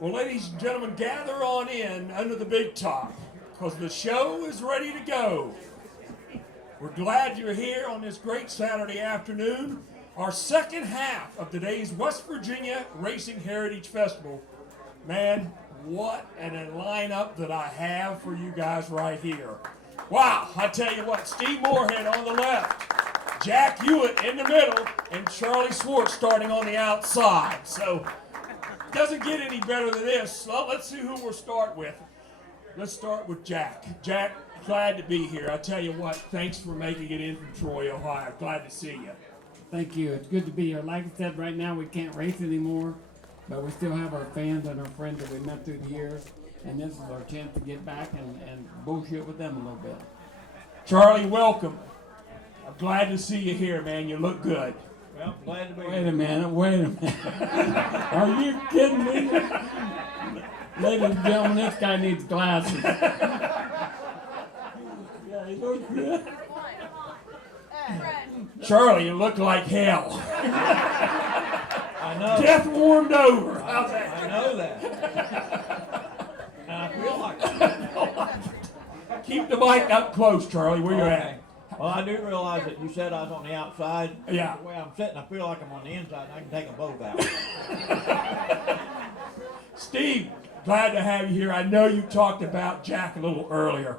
Well, ladies and gentlemen, gather on in under the big top because the show is ready to go. We're glad you're here on this great Saturday afternoon, our second half of today's West Virginia Racing Heritage Festival. Man, what a lineup that I have for you guys right here. Wow, I tell you what, Steve Morehead on the left, Jack Hewitt in the middle, and Charlie Swartz starting on the outside. So, doesn't get any better than this. So let's see who we'll start with. Let's start with Jack. Jack, glad to be here. I tell you what, thanks for making it in from Troy, Ohio. Glad to see you. Thank you. It's good to be here. Like I said, right now we can't race anymore, but we still have our fans and our friends that we met through the years, and this is our chance to get back and bullshit with them a little bit. Charlie, welcome. I'm glad to see you here, man. You look good. Well, glad to be here. Wait a minute. Are you kidding me? Ladies and gentlemen, this guy needs glasses. Yeah, he looks good. Charlie, you look like hell. I know. Death warmed over. How's that? I know that. And I feel like it. Keep the mic up close, Charlie, where you at. Well, I do realize that you said I was on the outside. Yeah. The way I'm sitting, I feel like I'm on the inside, and I can take them both out. Steve, glad to have you here. I know you talked about Jack a little earlier.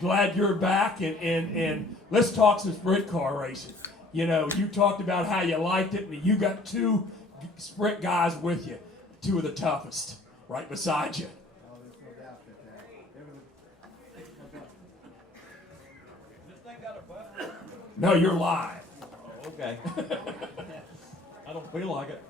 Glad you're back, and let's talk some sprint car racing. You know, you talked about how you liked it, and you got two sprint guys with you, two of the toughest, right beside you. No, you're live. Oh, okay. I don't feel like it.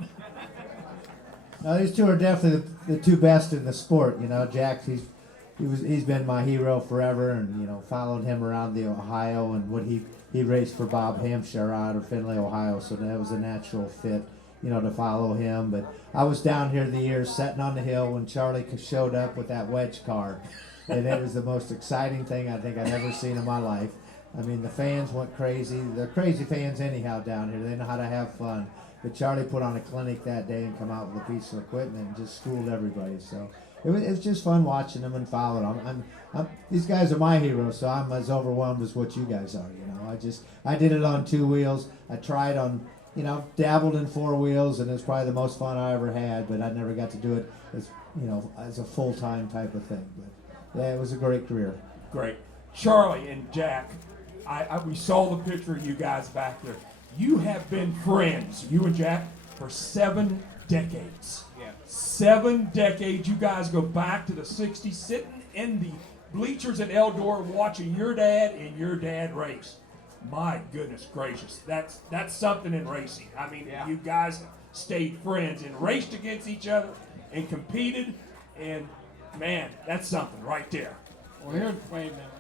No, these two are definitely the two best in the sport. You know, Jack, he's been my hero forever, and you know, followed him around the Ohio and what he raced for Bob Hampshire out of Findlay, Ohio. So that was a natural fit, you know, to follow him. But I was down here the year sitting on the hill when Charlie showed up with that wedge car, and it was the most exciting thing I think I've ever seen in my life. I mean, the fans went crazy. They're crazy fans anyhow down here. They know how to have fun. But Charlie put on a clinic that day and come out with a piece of equipment and just schooled everybody. So it was just fun watching them and following them. These guys are my heroes, so I'm as overwhelmed as what you guys are. You know, I did it on 2 wheels. I tried on, you know, dabbled in 4 wheels, and it was probably the most fun I ever had. But I never got to do it as, you know, as a full-time type of thing. But yeah, it was a great career. Great. Charlie and Jack, we saw the picture of you guys back there. You have been friends, you and Jack, for 7 decades. Yeah. 7 decades. You guys go back to the 60s, sitting in the bleachers at Eldora watching your dad and your dad race. My goodness gracious. That's something in racing. I mean, Yeah. You guys stayed friends and raced against each other and competed, and man, that's something right there. Well, wait a minute.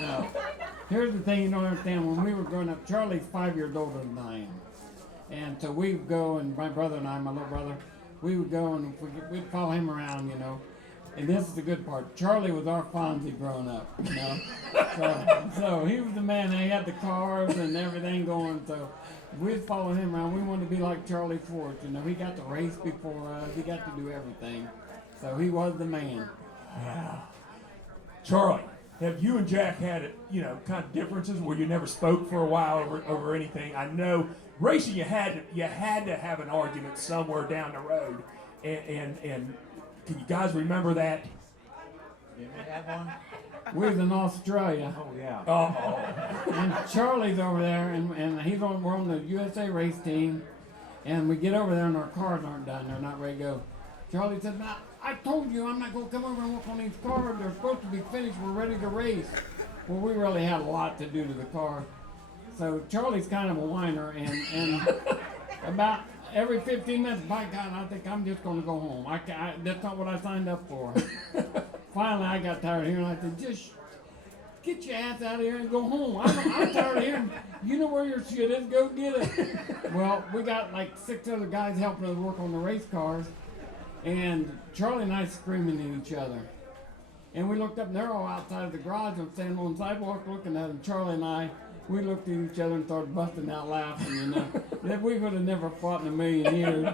No. Here's the thing you don't understand. When we were growing up, Charlie's 5 years older than I am. And so we would go, and my brother and I, my little brother, we would go and we'd follow him around, you know. And this is the good part. Charlie was our Fonzie growing up, you know. So he was the man. He had the cars and everything going. So we'd follow him around. We wanted to be like Charlie Swartz, you know. He got to race before us. He got to do everything. So he was the man. Yeah. Charlie, have you and Jack had, you know, kind of differences where you never spoke for a while over anything? I know racing you had to have an argument somewhere down the road, and can you guys remember that? Did we have one? We was in Australia. Oh, yeah. Uh-oh. And Charlie's over there, and we're on the USA race team, and we get over there and our cars aren't done. They're not ready to go. Charlie said, "Now, I told you I'm not going to come over and work on these cars. They're supposed to be finished. We're ready to race." Well, we really had a lot to do to the car. So Charlie's kind of a whiner, and about every 15 minutes, by God, I think I'm just going to go home. That's not what I signed up for. Finally, I got tired of hearing. I said, "Just get your ass out of here and go home. I'm tired of hearing. You know where your shit is. Go get it." Well, we got like 6 other guys helping us work on the race cars. And Charlie and I screaming at each other. And we looked up, and they're all outside of the garage. I'm standing on the sidewalk looking at them. Charlie and I, we looked at each other and started busting out laughing, you know. We would have never fought in a million years,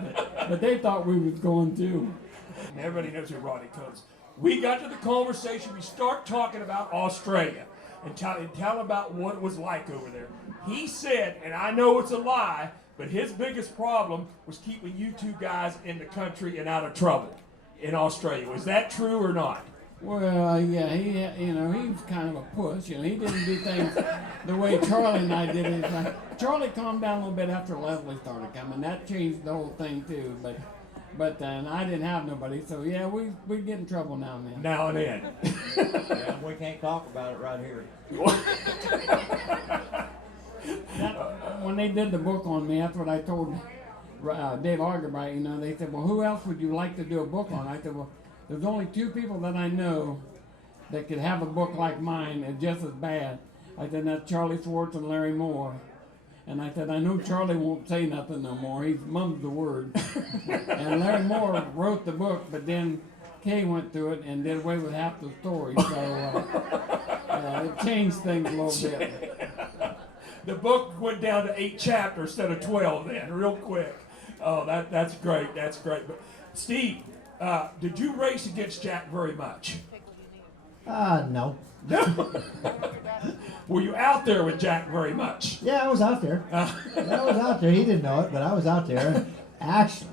but they thought we was going to. Everybody knows who Rodney Coates. We got to the conversation. We start talking about Australia and tell about what it was like over there. He said, and I know it's a lie, but his biggest problem was keeping you two guys in the country and out of trouble in Australia. Was that true or not? Well, yeah, he was kind of a puss. He didn't do things the way Charlie and I did it. Charlie calmed down a little bit after Leslie started coming. That changed the whole thing too. But then I didn't have nobody, so yeah, we get in trouble now and then. Now and then. Yeah, we can't talk about it right here. When they did the book on me, that's what I told Dave Argerbright. They said, well, who else would you like to do a book on? I said, well, there's only two people that I know that could have a book like mine and just as bad. I said, that's Charlie Swartz and Larry Moore. And I said, I know Charlie won't say nothing no more. He mums the word. And Larry Moore wrote the book, but then Kay went through it and did away with half the story. So it changed things a little bit. The book went down to 8 chapters instead of 12 then, real quick. Oh, that's great. That's great. But Steve, did you race against Jack very much? No. Were you out there with Jack very much? Yeah, I was out there. I was out there. He didn't know it, but I was out there. Actually,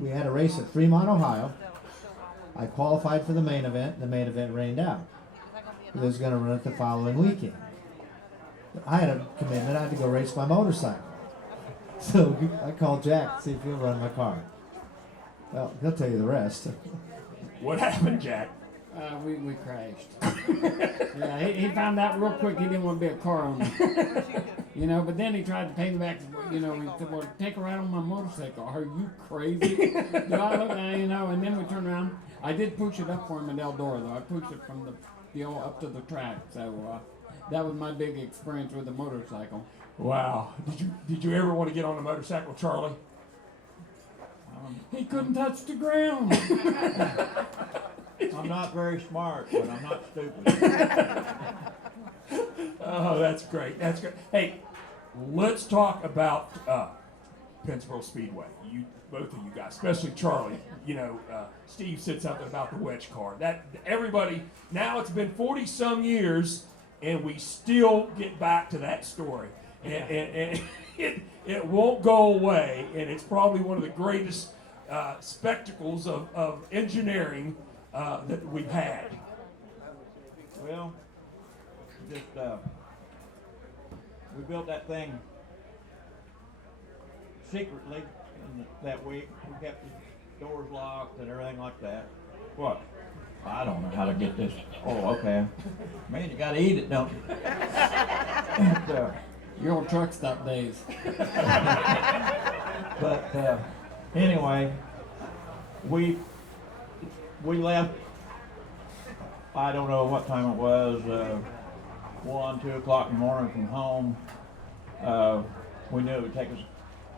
we had a race at Fremont, Ohio. I qualified for the main event. The main event rained out. It was going to run it the following weekend. I had a commitment. I had to go race my motorcycle. So I called Jack to see if he'll run my car. Well, he'll tell you the rest. What happened, Jack? We crashed. Yeah, he found out real quick he didn't want to be a car owner. But then he tried to pay me back. He said, well, take a ride on my motorcycle. Are you crazy? So I looked, and then we turned around. I did push it up for him in Eldora, though. I pushed it from up to the track. So that was my big experience with the motorcycle. Wow. Did you ever want to get on a motorcycle, Charlie? He couldn't touch the ground. I'm not very smart, but I'm not stupid. Oh, that's great. That's great. Hey, let's talk about Pennsboro Speedway. Both of you guys, especially Charlie. Steve said something about the wedge car. That everybody now, it's been 40 some years, and we still get back to that story, and it won't go away. And it's probably one of the greatest spectacles of engineering that we've had. Well, just we built that thing secretly that week. We kept the doors locked and everything like that. What? I don't know how to get this. Oh, okay. Man, you gotta eat it, don't you? Your old truck stop days. But anyway, we left. I don't know what time it was. 1, 2 o'clock in the morning from home. We knew it would take us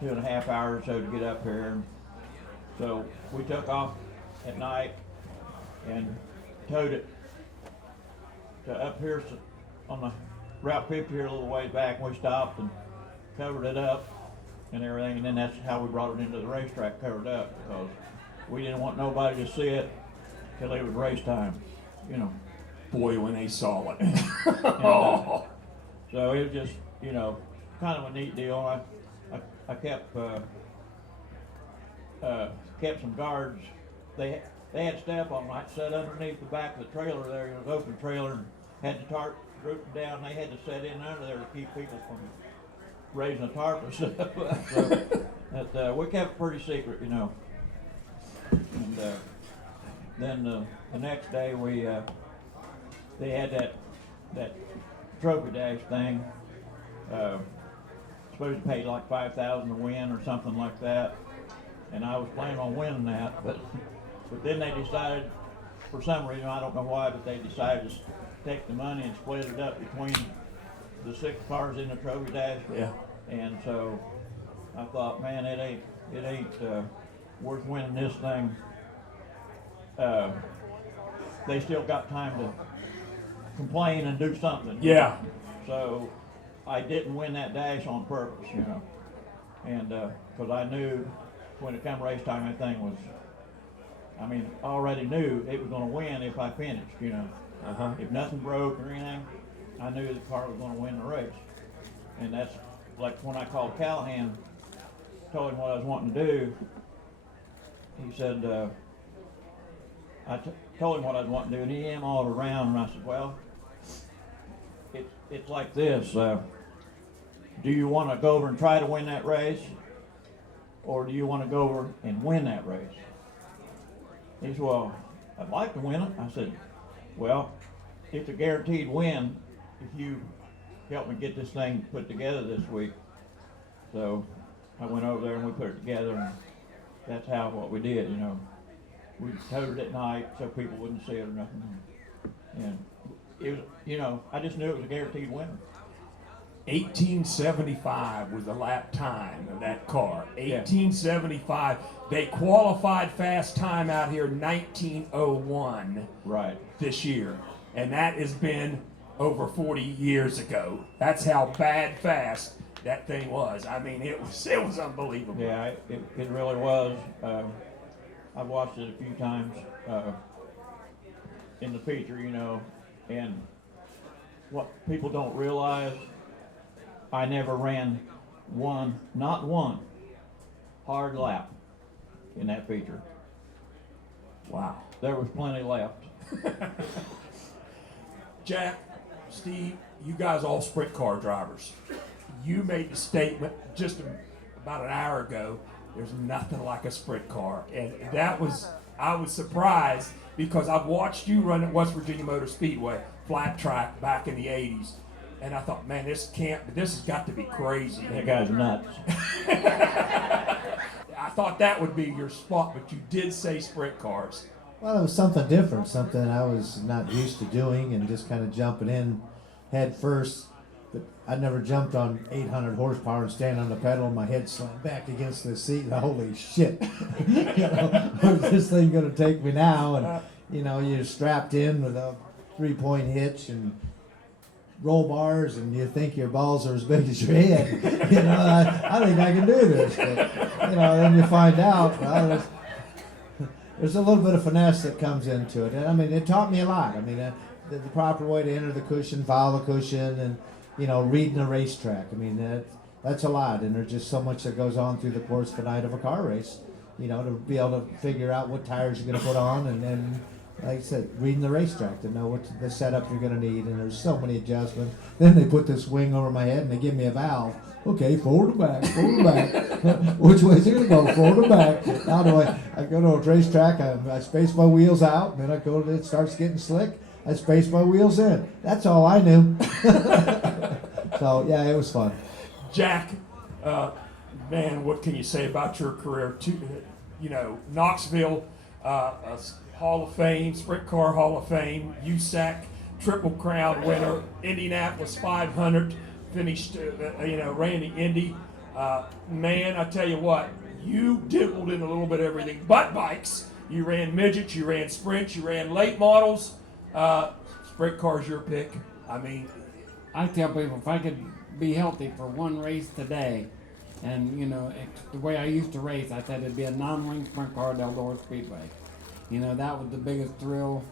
2.5 hours or so to get up here. So we took off at night and towed it to up here on the Route 50 here a little ways back. And we stopped and covered it up and everything. And then that's how we brought it into the racetrack, covered up, because we didn't want nobody to see it till it was race time, Boy, when they saw it. So it was just, kind of a neat deal. I kept some guards. They had staff on night set underneath the back of the trailer there. It was an open trailer, and had the tarp drooped down. They had to set in under there to keep people from raising the tarp and stuff. So we kept it pretty secret, And then the next day they had that trophy dash thing. Supposed to pay like $5,000 to win or something like that, and I was planning on winning that, but then they decided, for some reason, I don't know why, but they decided to take the money and split it up between the 6 cars in the trophy dash. Yeah. And so I thought, man, it ain't worth winning this thing. They still got time to complain and do something. Yeah. So I didn't win that dash on purpose, and because I knew when it come race time, that thing was, I mean, I already knew it was going to win if I finished, you know. If nothing broke or anything, I knew the car was going to win the race. And that's like when I called Callahan, told him what I was wanting to do. He said, told him what I was wanting to do, and he em-awed around, and I said, well, it's like this. Do you want to go over and try to win that race, or do you want to go over and win that race? He said, well, I'd like to win it. I said, well, it's a guaranteed win if you help me get this thing put together this week. So I went over there and we put it together, and that's what we did, you know. We towed it at night so people wouldn't see it or nothing. And it was, you know, I just knew it was a guaranteed winner. 1875 was the lap time of that car. 1875. They qualified fast time out here 1901. Right. This year. And that has been over 40 years ago. That's how bad fast that thing was. I mean, it was unbelievable. Yeah, it really was. I've watched it a few times in the feature, you know, and what people don't realize, I never ran not one hard lap in that feature. Wow. There was plenty left. Jack, Steve, you guys all sprint car drivers. You made the statement just about an hour ago, there's nothing like a sprint car. And I was surprised because I've watched you run at West Virginia Motor Speedway, flat track back in the 80s. And I thought, man, this has got to be crazy. That guy's nuts. I thought that would be your spot, but you did say sprint cars. Well, it was something different, something I was not used to doing, and just kind of jumping in head first. But I never jumped on 800 horsepower and stand on the pedal and my head slammed back against the seat. Holy shit. You know, where's this thing going to take me now? And, you know, you're strapped in with a 3-point hitch and roll bars, and you think your balls are as big as your head. You know, I think I can do this. But, you know, then you find out, well, there's a little bit of finesse that comes into it. And I mean, it taught me a lot. I mean, the proper way to enter the cushion, follow the cushion, and, you know, reading a racetrack. I mean, that's a lot. And there's just so much that goes on through the course of a night of a car race, you know, to be able to figure out what tires you're going to put on, and then, like I said, reading the racetrack to know what the setup you're going to need. And there's so many adjustments. Then they put this wing over my head and they give me a valve. Okay, forward to back, forward to back. Which way's it going to go? Forward to back. Now do I go to a racetrack, I space my wheels out, and then I go to it starts getting slick, I space my wheels in. That's all I knew. So, yeah, it was fun. Jack, man, what can you say about your career? You know, Knoxville, Hall of Fame, Sprint Car Hall of Fame, USAC Triple Crown winner, Indianapolis 500, finished, ran the Indy. Man, I tell you what, you dabbled in a little bit of everything but bikes. You ran midgets, you ran sprints, you ran late models. Sprint car's your pick. I mean, I tell people if I could be healthy for one race today, and, you know, the way I used to race, I said it'd be a non-wing sprint car at Eldora Speedway. You know, that was the biggest thrill.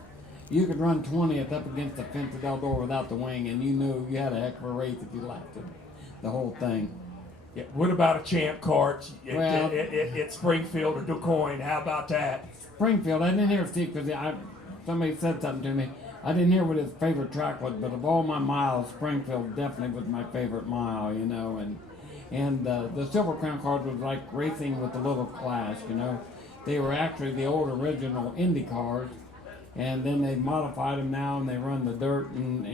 You could run 20th up against the fence at Eldora without the wing, and you knew you had a heck of a race if you lapped it, the whole thing. Yeah, what about a champ car Well, at Springfield or DuQuoin? How about that? Springfield, I didn't hear Steve because somebody said something to me. I didn't hear what his favorite track was, but of all my miles, Springfield definitely was my favorite mile, you know. And the Silver Crown cars was like racing with a little class, you know. They were actually the old original Indy cars, and then they modified them now, and they run the dirt, and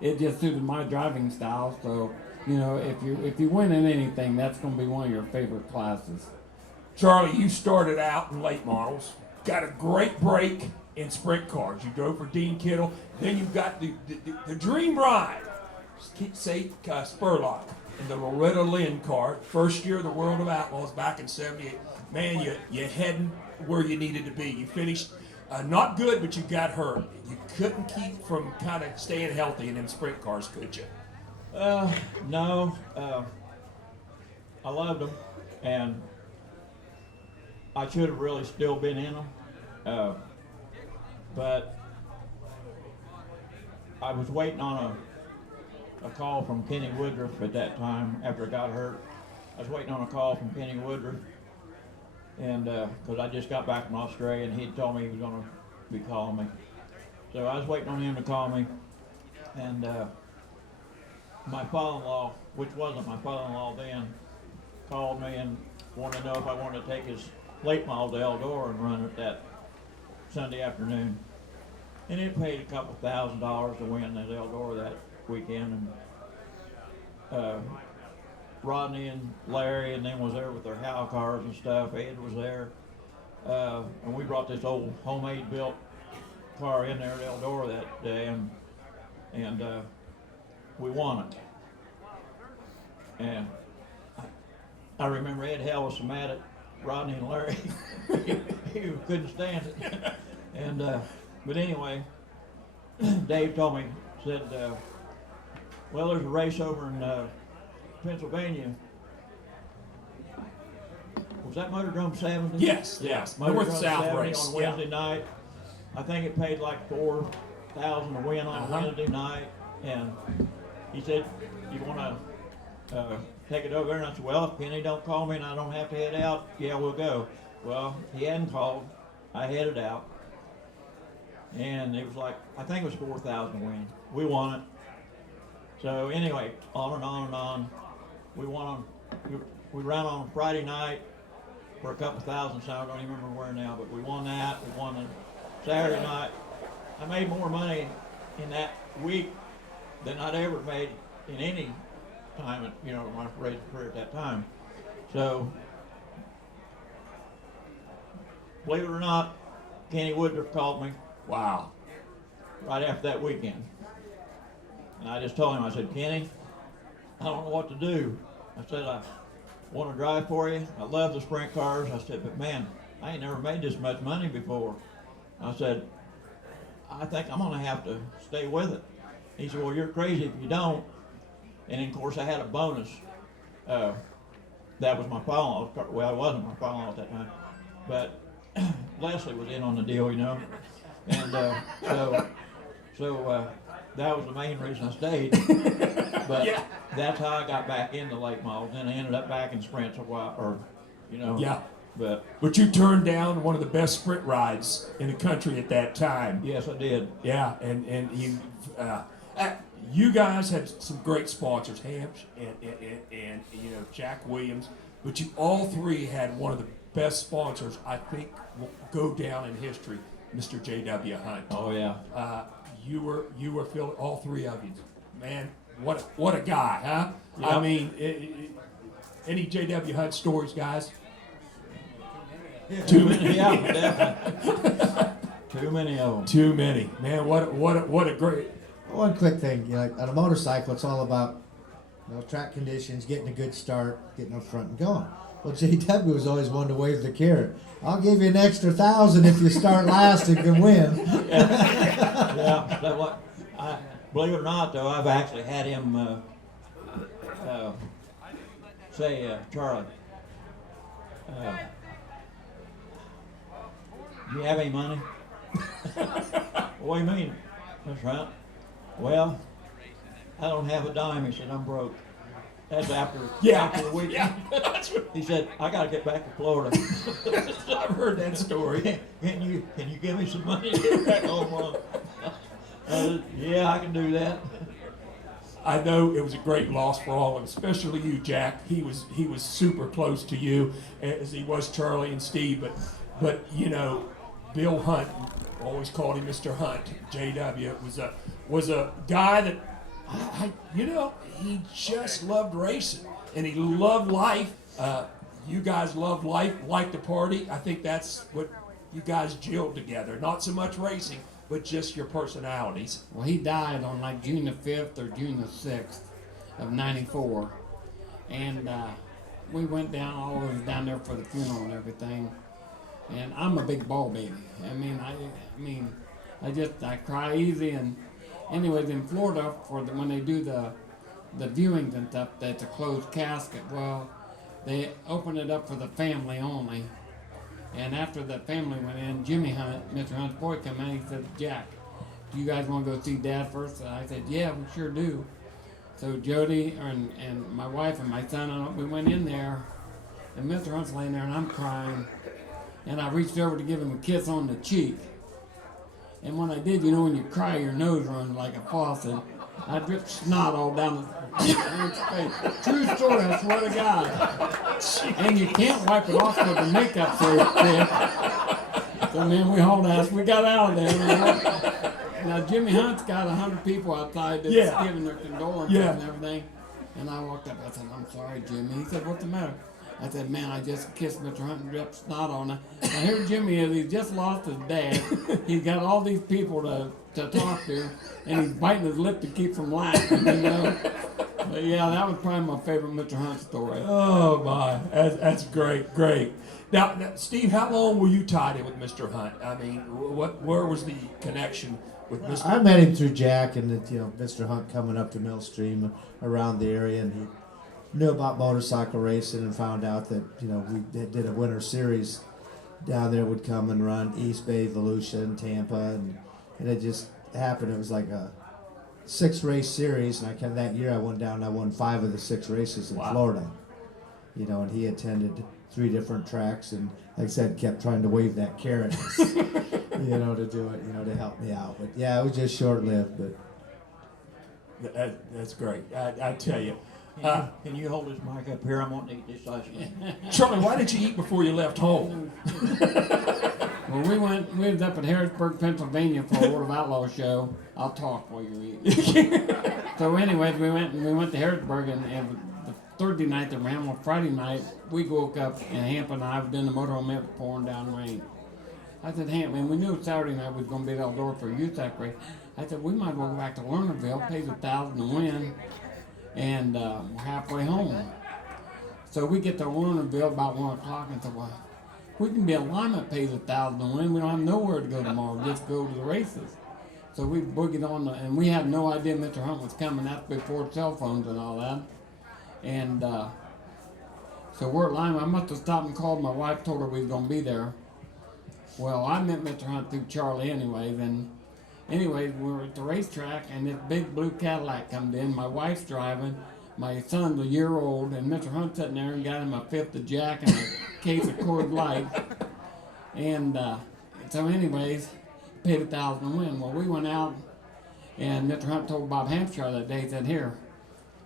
it just suited my driving style. So, you know, if you win in anything, that's going to be one of your favorite classes. Charlie, you started out in late models, got a great break in sprint cars. You drove for Dean Kittle. Then you got the dream ride, Spurlock, in the Loretta Lynn car. First year of the World of Outlaws back in '78. Man, you're heading where you needed to be. You finished not good, but you got hurt. You couldn't keep from kind of staying healthy in them sprint cars, could you? No. I loved them, and I should have really still been in them, but I was waiting on a call from Kenny Woodruff at that time after I got hurt. I was waiting on a call from Kenny Woodruff, and because I just got back from Australia, and he told me he was going to be calling me. So I was waiting on him to call me, and my father-in-law, which wasn't my father-in-law then, called me and wanted to know if I wanted to take his late model to Eldora and run it that Sunday afternoon. And it paid a couple $1,000s to win at Eldora that weekend. And Rodney and Larry and them was there with their Howe cars and stuff. Ed was there. And we brought this old homemade built car in there at Eldora that day, and we won it. And I remember Ed Hell was so mad at Rodney and Larry. he couldn't stand it. And but anyway, Dave told me, said, well, there's a race over in Pennsylvania. Was that Motordrome 70? Yes. Motordrome North-South 70 race. on Wednesday night. I think it paid like $4,000 to win on Wednesday night. And he said, you want to take it over there? And I said, well, if Kenny don't call me and I don't have to head out, yeah, we'll go. Well, he hadn't called. I headed out. And it was like, I think it was $4,000 to win. We won it. So anyway, on and on and on. We ran on Friday night for a couple $1,000, so I don't even remember where now, but we won that. We won the Saturday night. I made more money in that week than I'd ever made in any time, in my race career at that time. So, believe it or not, Kenny Woodruff called me. Wow. Right after that weekend. And I just told him, I said, Kenny, I don't know what to do. I said, I want to drive for you. I love the sprint cars. I said, but man, I ain't never made this much money before. I said, I think I'm going to have to stay with it. He said, well, you're crazy if you don't. And then, of course, I had a bonus. That was my father-in-law. Well, it wasn't my father-in-law at that time. But Leslie was in on the deal, And so that was the main reason I stayed. But Yeah. that's how I got back into late models. Then I ended up back in sprints a while, Yeah. But you turned down one of the best sprint rides in the country at that time. yes, I did. Yeah, and you guys had some great sponsors, Hamps and Jack Williams, but you all three had one of the best sponsors I think will go down in history, Mr. J.W. Hunt. Oh yeah. You were Phil, all three of you, man. What a guy, huh? Yep. I mean, any J.W. Hunt stories, guys? Too many. Yeah, definitely. Too many of them. Too many, man. What a great. One quick thing, on a motorcycle, it's all about track conditions, getting a good start, getting up front and going. Well, JW was always one to wave the carrot. I'll give you an extra 1,000 if you start last and can win. Yeah. Believe it or not, though, I've actually had him say, Charlie, do you have any money? What do you mean? That's right. Well, I don't have a dime. He said, I'm broke. That's after the weekend. Yeah, that's what, He said, I got to get back to Florida. I've heard that story. Can you give me some money to get back home on? Yeah, I can do that. I know it was a great loss for all of us, especially you, Jack. He was super close to you, as he was Charlie and Steve. But Bill Hunt, always called him Mr. Hunt. JW was a guy that he just loved racing and he loved life. You guys loved life, liked the party. I think that's what you guys gelled together. Not so much racing, but just your personalities. Well, he died on like June the 5th or June the 6th of '94. And we went down, all of us down there for the funeral and everything. And I'm a big ball baby. I cry easy. And anyways, in Florida, when they do the viewings and stuff, that's a closed casket. Well, they open it up for the family only. And after that family went in, Jimmy Hunt, Mr. Hunt's boy, came in. He said, Jack, do you guys want to go see Dad first? And I said, yeah, we sure do. So Jody and my wife and my son, we went in there, and Mr. Hunt's laying there, and I'm crying. And I reached over to give him a kiss on the cheek. And when I did, you know, when you cry, your nose runs like a faucet. I dripped snot all down his face. True story, I swear to God. And you can't wipe it off with the makeup so thick. So, man, we hauled ass. We got out of there. Now, Jimmy Hunt's got 100 people outside that's giving their condolences and everything. And I walked up. I said, I'm sorry, Jimmy. He said, what's the matter? I said, man, I just kissed Mr. Hunt and dripped snot on him. Now, here Jimmy is. He's just lost his dad. He's got all these people to talk to, and he's biting his lip to keep from laughing, you know. But, yeah, that was probably my favorite Mr. Hunt story. Oh, my. That's great, great. Now, Steve, how long were you tied in with Mr. Hunt? I mean, where was the connection with Mr. I met him through Jack and Mr. Hunt coming up to Millstream around the area, and he knew about motorcycle racing and found out that we did a winter series down there, would come and run East Bay, Volusia, and Tampa, and it just happened. It was like a 6-race series, and that year I went down and I won 5 of the 6 races in Florida. And he attended 3 different tracks, and like I said, kept trying to wave that carrot, to do it, to help me out. But yeah, it was just short-lived. But that's great. I tell you. Can you hold this mic up here? I'm wanting to eat this ice cream. Charlie, why did you eat before you left home? Well, we was up at Harrisburg, Pennsylvania for a World of Outlaw show. I'll talk while you're eating. So anyways, we went to Harrisburg, and the Thursday night that ran, on Friday night, we woke up, and Hamp and I was in the motorhome, it was pouring down rain. I said, Hamp, man, we knew Saturday night we was going to be at Eldora for a youth act race. I said, we might as well go back to Lernerville, pays $1,000 to win, and we're halfway home. So we get to Lernerville about 1 o'clock, and said, well, we can be a lineman, pays $1,000 to win. We don't have nowhere to go tomorrow, just go to the races. So we boogied on, and we had no idea Mr. Hunt was coming. That's before cell phones and all that. And so we're at Lima. I must have stopped and called my wife, told her we was going to be there. Well, I met Mr. Hunt through Charlie anyways. And anyways, we were at the racetrack, and this big blue Cadillac comes in. My wife's driving. My son's a year old, and Mr. Hunt sitting there and got him a 5th of Jack and a case of Coors Light. And so anyways, paid $1,000 to win. Well, we went out, and Mr. Hunt told Bob Hampshire that day, he said, here.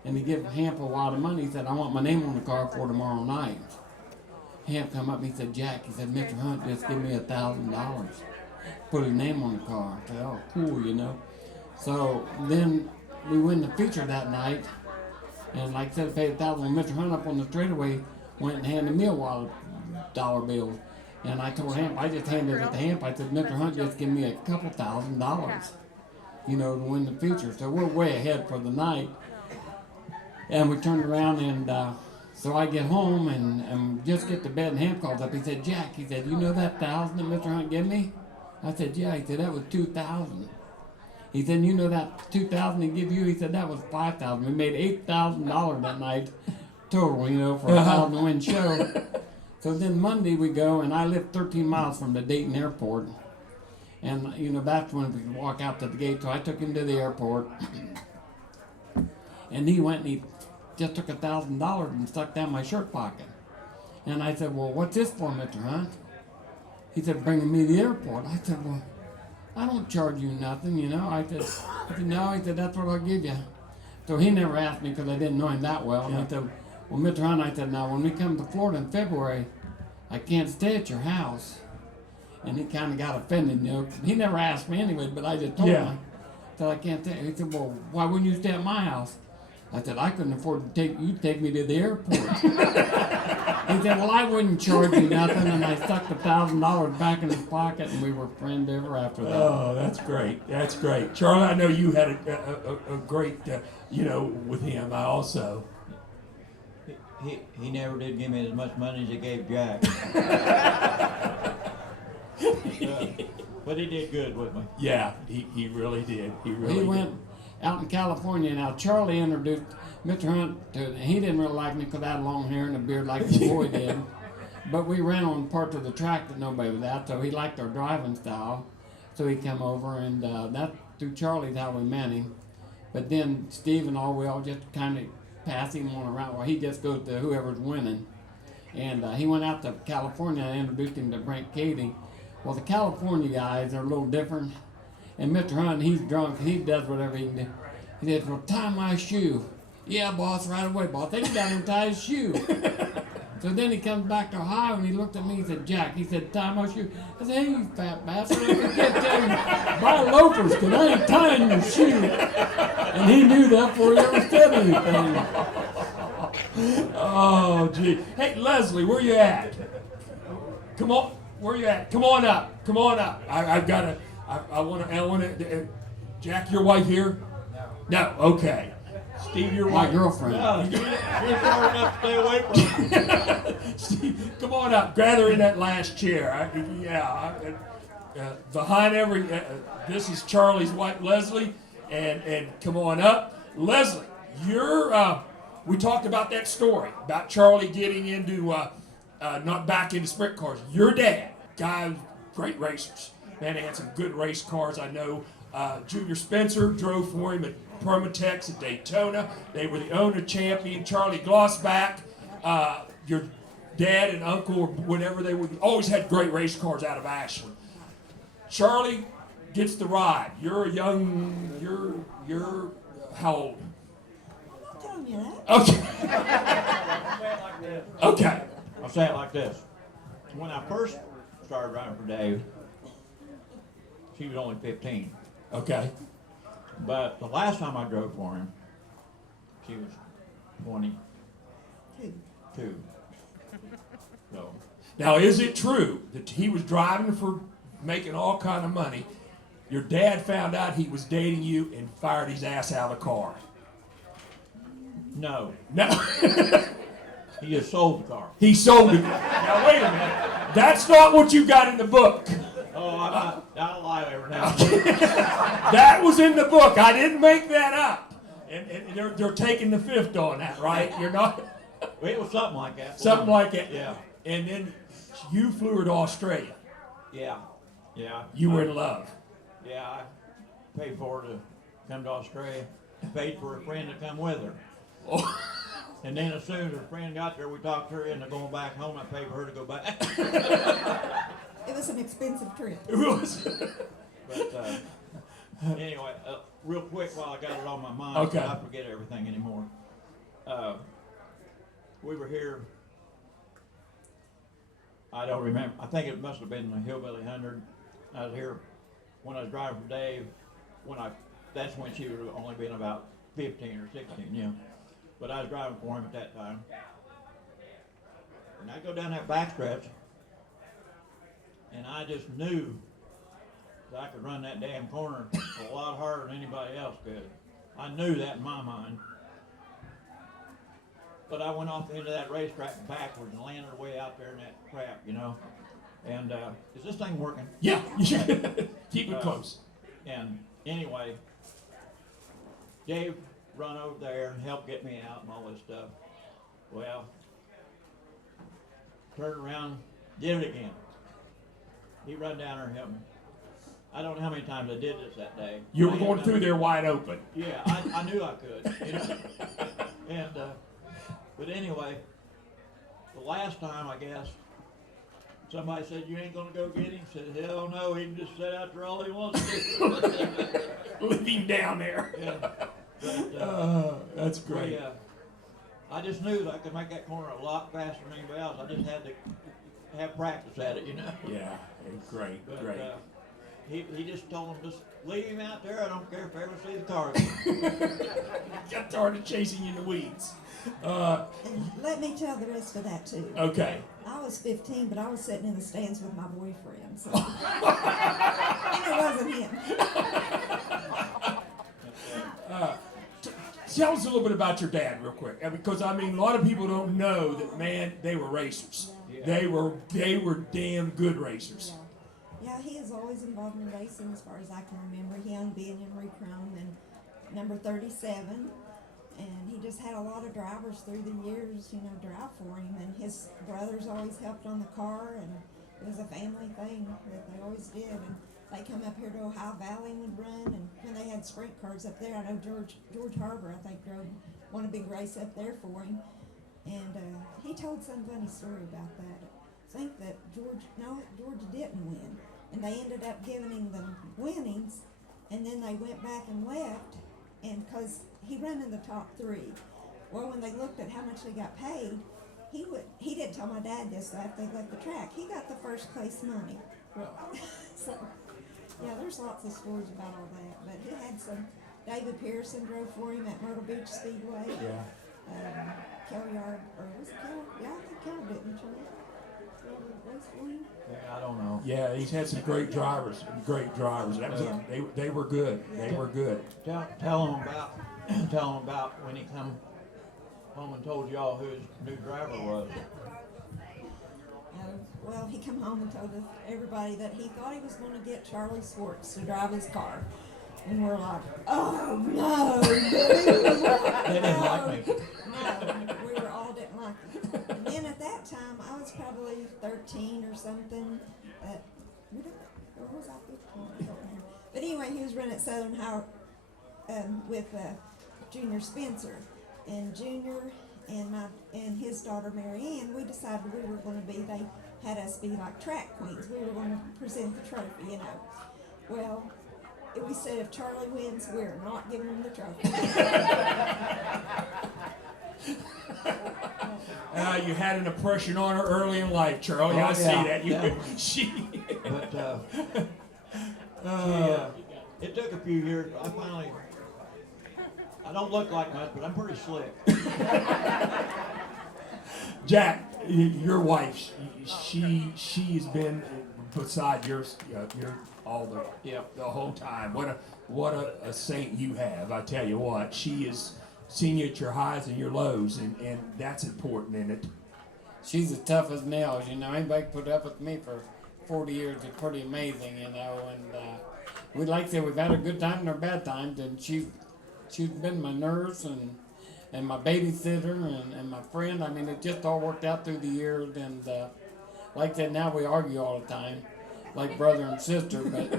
And he gave Hamp a lot of money. He said, I want my name on the car for tomorrow night. Hamp come up and he said, Jack, he said, Mr. Hunt just give me $1,000. Put his name on the car. I said, oh, cool, So then we win the feature that night. And like I said, I paid $1,000. Mr. Hunt up on the straightaway went and handed me a wad of dollar bills. And I told Hamp, I just handed it to Hamp. I said, Mr. Hunt just give me a couple $1,000, to win the feature. So we're way ahead for the night. And we turned around, and so I get home and just get to bed, and Hamp calls up. He said, Jack, he said, you know that $1,000 that Mr. Hunt gave me? I said, yeah. He said, that was $2,000. He said, you know that $2,000 he give you? He said, that was $5,000. We made $8,000 that night total, for a $1,000 win show. So then Monday we go, and I live 13 miles from the Dayton airport. And, that's when we could walk out to the gate. So I took him to the airport. And he went and he just took $1,000 and stuck down my shirt pocket. And I said, well, what's this for, Mr. Hunt? He said, bringing me to the airport. I said, well, I don't charge you nothing, I said, no. He said, that's what I'll give you. So he never asked me because I didn't know him that well. And I said, well, Mr. Hunt, I said, now when we come to Florida in February, I can't stay at your house. And he kind of got offended, He never asked me anyway, but I just told him. I said, I can't stay. He said, well, why wouldn't you stay at my house? I said, I couldn't afford to take me to the airport. He said, well, I wouldn't charge you nothing, and I stuck the $1,000 back in his pocket, and we were friends ever after that. Oh, that's great. That's great. Charlie, I know you had a great, with him. I also. He never did give me as much money as he gave Jack. But he did good with me. Yeah, he really did. He went out in California. Now, Charlie introduced Mr. Hunt to, he didn't really like me because I had long hair and a beard like his boy did. but we ran on parts of the track that nobody was at, so he liked our driving style. So he come over, and that through Charlie's how we met him. But then Steve and we all just kind of pass him on around, or he just goes to whoever's winning. And he went out to California and introduced him to Brent Cady. Well, the California guys are a little different. And Mr. Hunt, he's drunk. He does whatever he can do. He says, well, tie my shoe. Yeah, boss, right away, boss. They got him tie his shoe. So then he comes back to Ohio and he looked at me and said, Jack, he said, tie my shoe. I said, hey, you fat bastard, I can't tell you, buy loafers, because I ain't tying your shoe. And he knew that before he ever said anything. Oh, gee. Hey, Leslie, where you at? Come on, where you at? Come on up. Come on up. I've got to, I want to, Jack, your wife here? No, okay. Steve, your My wife. girlfriend. No, you're far enough to stay away from me. Steve, come on up. Gather in that last chair. Behind every, this is Charlie's wife, Leslie, and come on up. Leslie, we talked about that story, about Charlie getting into, not back into sprint cars. Your dad, guy, great racers. Man, they had some good race cars, I know. Junior Spencer drove for him at Permatex at Daytona. They were the owner champion. Charlie Glossback, your dad and uncle, or whatever they were, always had great race cars out of Ashland. Charlie gets the ride. You're how old? I'm not telling you that. Okay. Okay. I'll say it like this. When I first started driving for Dave, she was only 15. Okay. But the last time I drove for him, she was 22. So, Now, is it true that he was driving for making all kind of money? Your dad found out he was dating you and fired his ass out of the car. no, No. he just sold the car. He sold it. Now, wait a minute. That's not what you got in the book. Oh, I lie every now and then. That was in the book. I didn't make that up. And they're taking the fifth on that, right? You're not. It was something like that. Something like it. Yeah. And then you flew her to Australia. Yeah. Yeah. You were in love. Yeah, I paid for her to come to Australia. Paid for a friend to come with her. Oh. And then as soon as her friend got there, we talked her into going back home. I paid for her to go back. It was an expensive trip. It was. But anyway, real quick while I got it on my mind, Okay. I forget everything anymore. We were here. I don't remember. I think it must have been the Hillbilly 100. I was here when I was driving for Dave. That's when she would have only been about 15 or 16, yeah. But I was driving for him at that time. And I go down that backstretch, and I just knew that I could run that damn corner a lot harder than anybody else could. I knew that in my mind. But I went off into that racetrack backwards and landed way out there in that crap, you know. And is this thing working? Yeah. Keep it close. And anyway, Dave run over there and helped get me out and all this stuff. Well, turned around, did it again. He run down there and helped me. I don't know how many times I did this that day. You were going through there wide open. Yeah, I knew I could, you know. And but anyway, the last time I guess somebody said, "You ain't gonna go get him." Said, "Hell no, he can just sit out there all he wants to." Leave him down there. Yeah. But, That's great. I just knew that I could make that corner a lot faster than anybody else. I just had to have practice at it, you know. Yeah, great, But, great. he just told him, just leave him out there. I don't care if I ever see the car again. Got tired of chasing you in the weeds. And let me tell the rest of that too. Okay. I was 15, but I was sitting in the stands with my boyfriend, so and it wasn't him. Tell us a little bit about your dad, real quick, because I mean, a lot of people don't know that. Man, they were racers. Yeah. They were damn good racers. Yeah, he is always involved in racing as far as I can remember. Him being in recrown and number 37, And he just had a lot of drivers through the years, you know, drive for him. And his brothers always helped on the car, and it was a family thing that they always did. And they come up here to Ohio Valley and would run, and when they had sprint cars up there, I know George Harbor, I think, won a big race up there for him. And he told some funny story about that. I think that George didn't win, and they ended up giving him the winnings, and then they went back and left, and because he ran in the top 3. Well, when they looked at how much they got paid, he didn't tell my dad this after they left the track. He got the first place money. So, yeah, there's lots of stories about all that. But he had some. David Pearson drove for him at Myrtle Beach Speedway. Yeah. Kellyard, or was it Keller? Yeah, I think Keller didn't Charlie. Race for him. Yeah, I don't know. Yeah, he's had some great drivers. That was they were good. They were good. Tell him about when he come home and told y'all who his new driver was. Well, he come home and told everybody that he thought he was going to get Charlie Swartz to drive his car. And we're like, oh no, They didn't like me. No, we were all didn't like him. And then at that time, I was probably 13 or something. Or was I 15? I don't remember. But anyway, he was running at Southern Howard with Junior Spencer. And Junior and his daughter Mary Ann, we decided we were going to be, they had us be like track queens. We were going to present the trophy, you know. Well, we said if Charlie wins, we're not giving him the trophy. You had an impression on her early in life, Charlie. Oh, I see that. But it took a few years. I don't look like much, but I'm pretty slick. Jack, your wife, she's been beside your the whole time. What a saint you have. I tell you what, she has seen you at your highs and your lows, and that's important, isn't it? She's as tough as nails, you know. Anybody put up with me for 40 years is pretty amazing, you know. And we like to say we've had a good time and our bad times, and she's been my nurse and my babysitter and my friend. I mean, it just all worked out through the years. And like I said, now we argue all the time, like brother and sister, but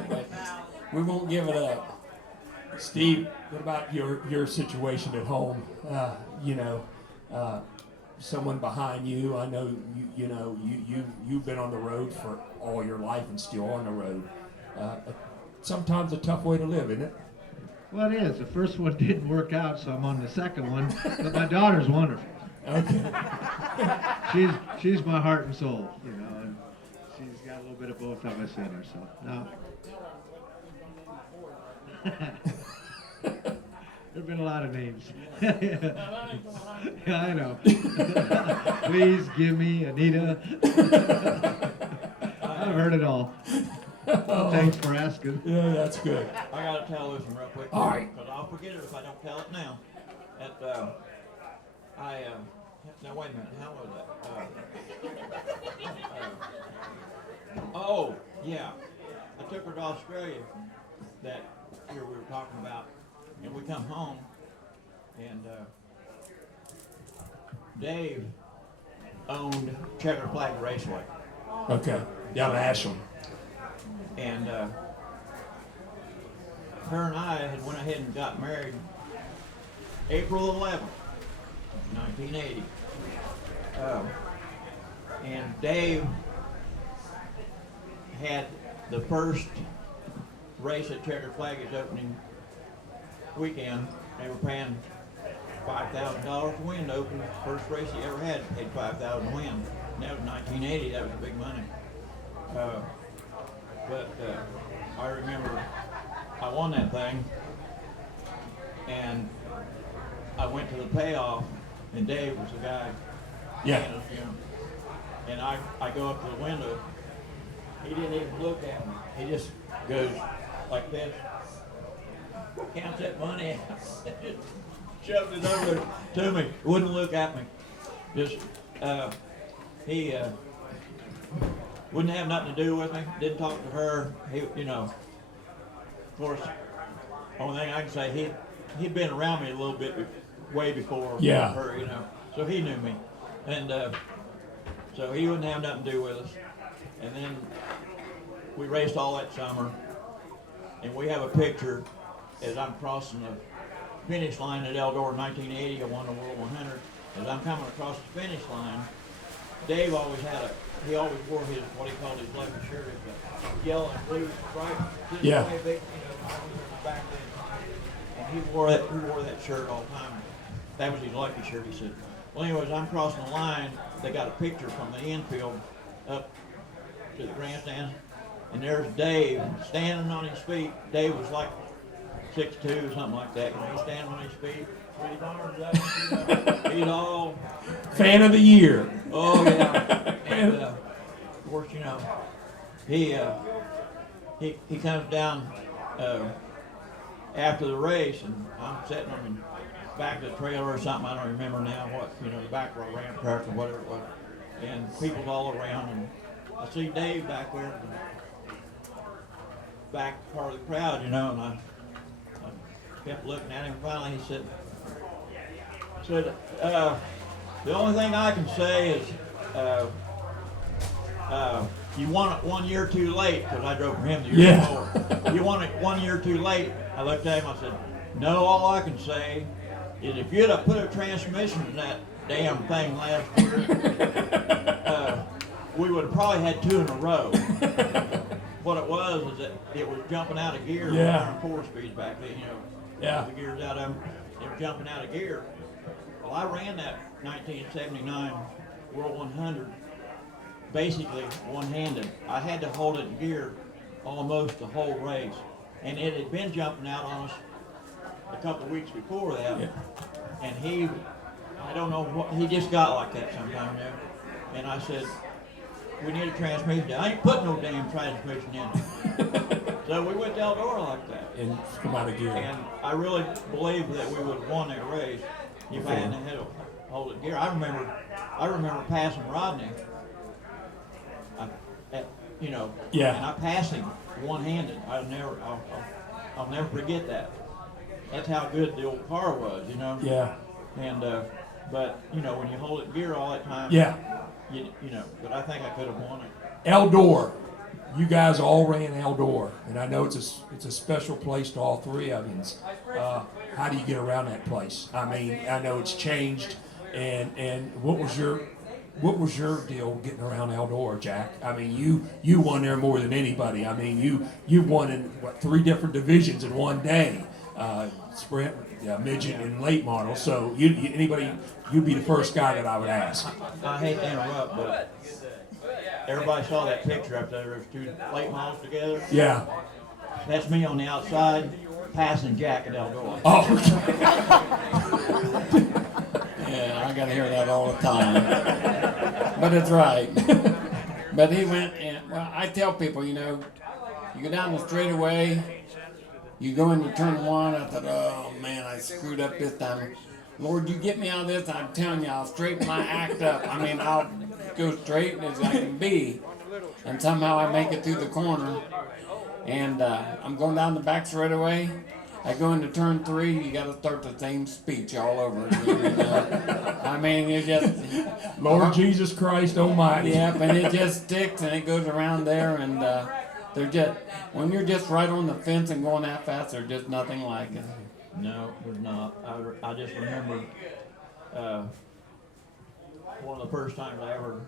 we won't give it up. Steve, what about your situation at home? Someone behind you. I know you've been on the road for all your life and still on the road. Sometimes a tough way to live, isn't it? Well, it is. The first one didn't work out, so I'm on the second one. But my daughter's wonderful. Okay. She's my heart and soul, you know, and she's got a little bit of both of us in her. So no. There've been a lot of names. Yeah, I know. Please give me Anita. I've heard it all. Thanks for asking. Yeah, that's good. I gotta tell this one real quick. All right. Because I'll forget it if I don't tell it now. Now wait a minute. How was that? Oh yeah, I took her to Australia that year we were talking about, and we come home, and Dave owned Checker Flag Raceway. Okay. Down in Ashland. And her and I had went ahead and got married April 11th, 1980. And Dave had the first race at Checker Flag, his opening weekend. They were paying $5,000 to win to open the first race he ever had, paid $5,000 to win. And that was 1980, that was big money. But I remember I won that thing, and I went to the payoff, and Dave was the guy. Yeah. And I go up to the window. He didn't even look at me. He just goes like this, counts that money out, shoved it over to me. Wouldn't look at me. Just he wouldn't have nothing to do with me. Didn't talk to her. He, of course, only thing I can say, he'd been around me a little bit way before Yeah. her, you know. So he knew me, and so he wouldn't have nothing to do with us. And then we raced all that summer, and we have a picture as I'm crossing the finish line at Eldora in 1980. I won the World 100. As I'm coming across the finish line, Dave always he always wore what he called his lucky shirt. It's a yellow and blue stripe. Yeah. Way big, back then. And he wore that shirt all the time. That was his lucky shirt, he said. Well, anyways, I'm crossing the line. They got a picture from the infield up to the grandstand, and there's Dave standing on his feet. Dave was like 6'2", something like that. You know, he's standing on his feet with his arms up. He's all Fan of the year. oh yeah. And of course, you know, he comes down after the race, and I'm sitting on the back of the trailer or something. I don't remember now what, you know, the back of a ramp truck or whatever it was, and people all around, and I see Dave back there, in the back part of the crowd, you know, and I kept looking at him. Finally, he said, the only thing I can say is you won it 1 year too late, because I drove for him the year before. You won it 1 year too late. I looked at him, I said, no, all I can say is if you'd have put a transmission in that damn thing last year, we would have probably had 2 in a row. What it was is that it was jumping out of gear. Yeah. We were 4 speeds back then, you know. Yeah. The gears out of them, they were jumping out of gear. Well, I ran that 1979 World 100 basically one-handed. I had to hold it in gear almost the whole race, and it had been jumping out on us a couple of weeks before that. Yeah. And I don't know what, he just got like that sometime there. And I said, we need a transmission. I ain't putting no damn transmission in. So we went to Eldora like that. And come out of gear. And I really believe that we would have won that race if I hadn't had to hold it gear. I remember passing Rodney. You know, Yeah. and I passed him one-handed. I'll never forget that. That's how good the old car was, you know. Yeah. And but you know, when you hold it gear all that time, Yeah. you know. But I think I could have won it. Eldora. You guys all ran Eldora, and I know it's a special place to all three of you. How do you get around that place? I mean, I know it's changed, and what was your deal getting around Eldora, Jack? I mean, you won there more than anybody. I mean, you won in 3 different divisions in one day, sprint, midget, and late model. So you'd be the first guy that I would ask. I hate to interrupt, but everybody saw that picture up there. There's 2 late models together. Yeah. That's me on the outside, passing Jack at Eldora. Oh. Yeah, I gotta hear that all the time. But it's right. But he went and, well, I tell people, you know, you go down the straightaway, you go into turn 1, I thought, oh man, I screwed up this time. Lord, you get me out of this, I'm telling you, I'll straighten my act up. I mean, I'll go straight as I can be. And somehow I make it through the corner. And I'm going down the back straightaway. I go into turn 3, you got to start the same speech all over again. You know? I mean, you just... Lord Jesus Christ Almighty. Yep, and it just sticks and it goes around there, and they're just... When you're just right on the fence and going that fast, there's just nothing like it. No, there's not. I just remember one of the first times I ever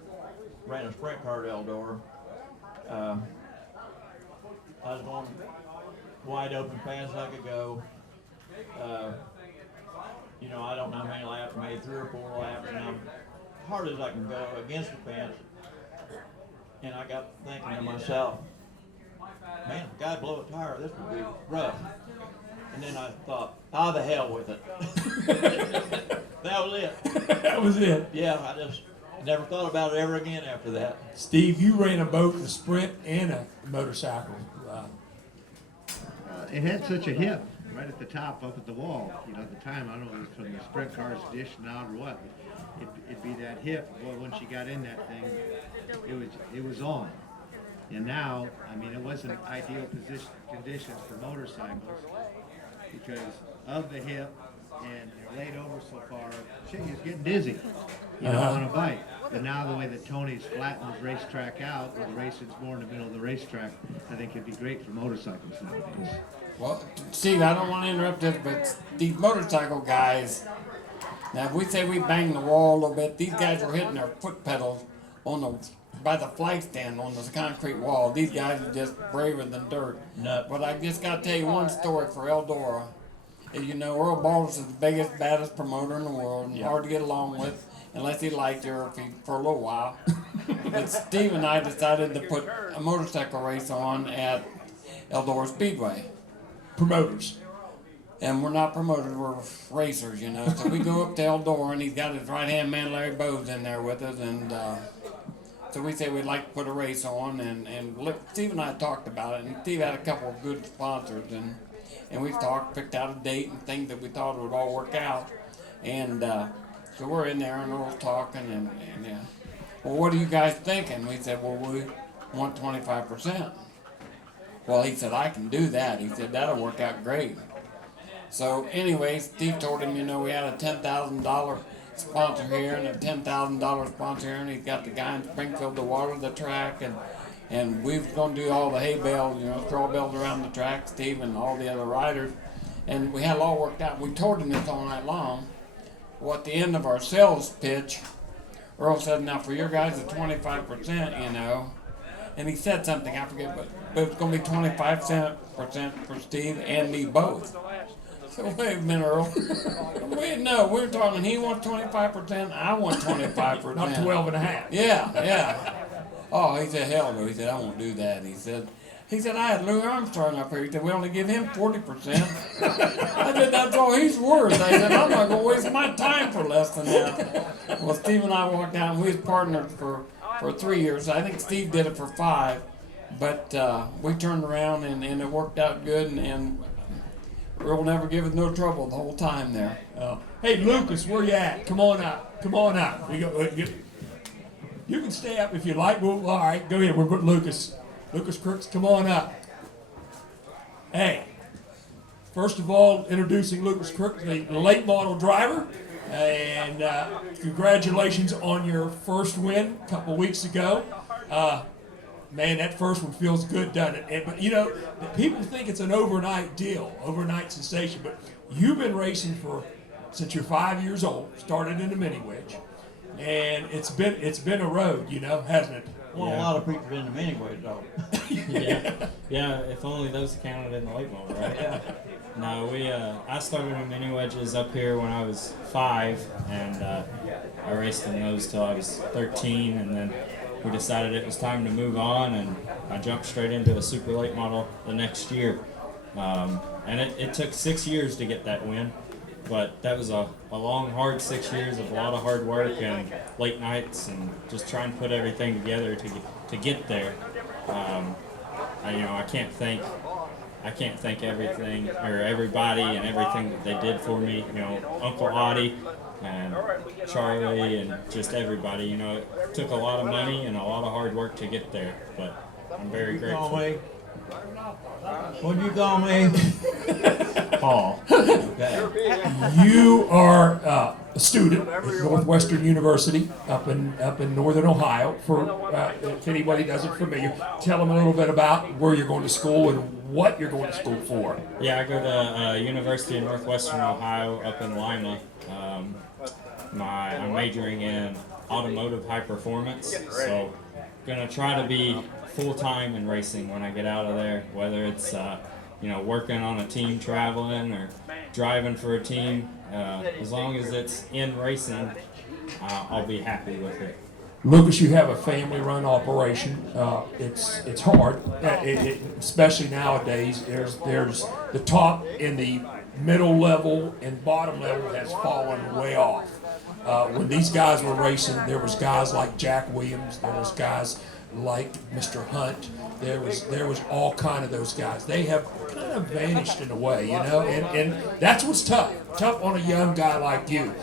ran a sprint car at Eldora. I was going wide open fast as I could go. You know, I don't know how many laps I made, 3 or 4 laps, and I'm hard as I can go against the fence. And I got thinking to myself, man, if a guy blow a tire, this would be rough. And then I thought, the hell with it. That was it. That was it. Yeah, I just never thought about it ever again after that. Steve, you ran a boat, a sprint, and a motorcycle. It had such a hip right at the top, up at the wall. You know, at the time, I don't know if it was from the sprint cars dishing out or what. It'd be that hip. Boy, once you got in that thing, it was on. And now, I mean, it wasn't ideal conditions for motorcycles because of the hip, and they're laid over so far, shit, he's getting dizzy, you know, on a bike. But now the way that Tony's flattened his racetrack out, with the racing's more in the middle of the racetrack, I think it'd be great for motorcycles nowadays. Well, Steve, I don't want to interrupt this, but these motorcycle guys, now if we say we bang the wall a little bit, these guys are hitting their foot pedals on the by the flag stand on the concrete wall. These guys are just braver than dirt. No. But I just got to tell you one story for Eldora. As you know, Earl Baldus is the biggest, baddest promoter in the world, and hard to get along with, unless he liked you or if he, for a little while. But Steve and I decided to put a motorcycle race on at Eldora Speedway. Promoters. And we're not promoters, we're racers, you know. So we go up to Eldora, and he's got his right-hand man, Larry Bowes, in there with us, and so we say we'd like to put a race on, and Steve and I talked about it, and Steve had a couple of good sponsors, and we've talked, picked out a date and things that we thought would all work out, and so we're in there, and we're talking, and well, what are you guys thinking? We said, well, we want 25%. Well, he said, I can do that. He said, that'll work out great. So anyway, Steve told him, you know, we had a $10,000 sponsor here and a $10,000 sponsor here, and he's got the guy in Springfield to water the track, and we was going to do all the hay bales, you know, straw bales around the track, Steve and all the other riders, and we had it all worked out. We told him this all night long. Well, at the end of our sales pitch, Earl said, now for your guys, it's 25%, you know, and he said something, I forget, but it was going to be 25% for Steve and me both. So wait a minute, Earl. Wait, no, we're talking, he wants 25%, I want 25%. Not 12 and a half. Yeah. Oh, he said, hell no. He said, I won't do that. He said, I had Louis Armstrong up here. He said, we only give him 40%. I said, that's all he's worth. I said, I'm not going to waste my time for less than that. Well, Steve and I walked out, and we was partnered for 3 years. I think Steve did it for 5. But we turned around, and it worked out good, and Earl never give us no trouble the whole time there. Hey, Lucas, where you at? Come on up. You can stay up if you like. Well, all right, go ahead. We're putting Lucas. Lucas Crooks, come on up. Hey, first of all, introducing Lucas Crooks, the late model driver. And congratulations on your first win a couple weeks ago. Man, that first one feels good, doesn't it? But, you know, people think it's an overnight deal, overnight sensation. But you've been racing since you're 5 years old, started in the mini wedge. And it's been a road, you know, hasn't it? Well, a lot of people been to mini wedge though. yeah. If only those counted in the late model, right? Yeah. No, I started in mini wedges up here when I was 5, and I raced in those till I was 13, and then we decided it was time to move on, and I jumped straight into a super late model the next year. And it took 6 years to get that win, but that was a long, hard 6 years of a lot of hard work and late nights and just trying to put everything together to get there. I can't thank everything or everybody and everything that they did for me. You know, Uncle Audie and Charlie and just everybody. You know, it took a lot of money and a lot of hard work to get there, but I'm very grateful. What'd you call me? Paul. Okay. You are a student at Northwestern University up in northern Ohio. If anybody doesn't familiar, tell them a little bit about where you're going to school and what you're going to school for. Yeah, I go to University of Northwestern Ohio up in Lima. I'm majoring in automotive high performance, so gonna try to be full-time in racing when I get out of there, whether it's working on a team, traveling, or driving for a team. As long as it's in racing, I'll be happy with it. Lucas, you have a family-run operation. It's hard, especially nowadays. There's the top and the middle level and bottom level has fallen way off. When these guys were racing, there was guys like Jack Williams. There was guys like Mr. Hunt. There was all kind of those guys. They have kind of vanished in a way, you know, and that's what's tough on a young guy like you.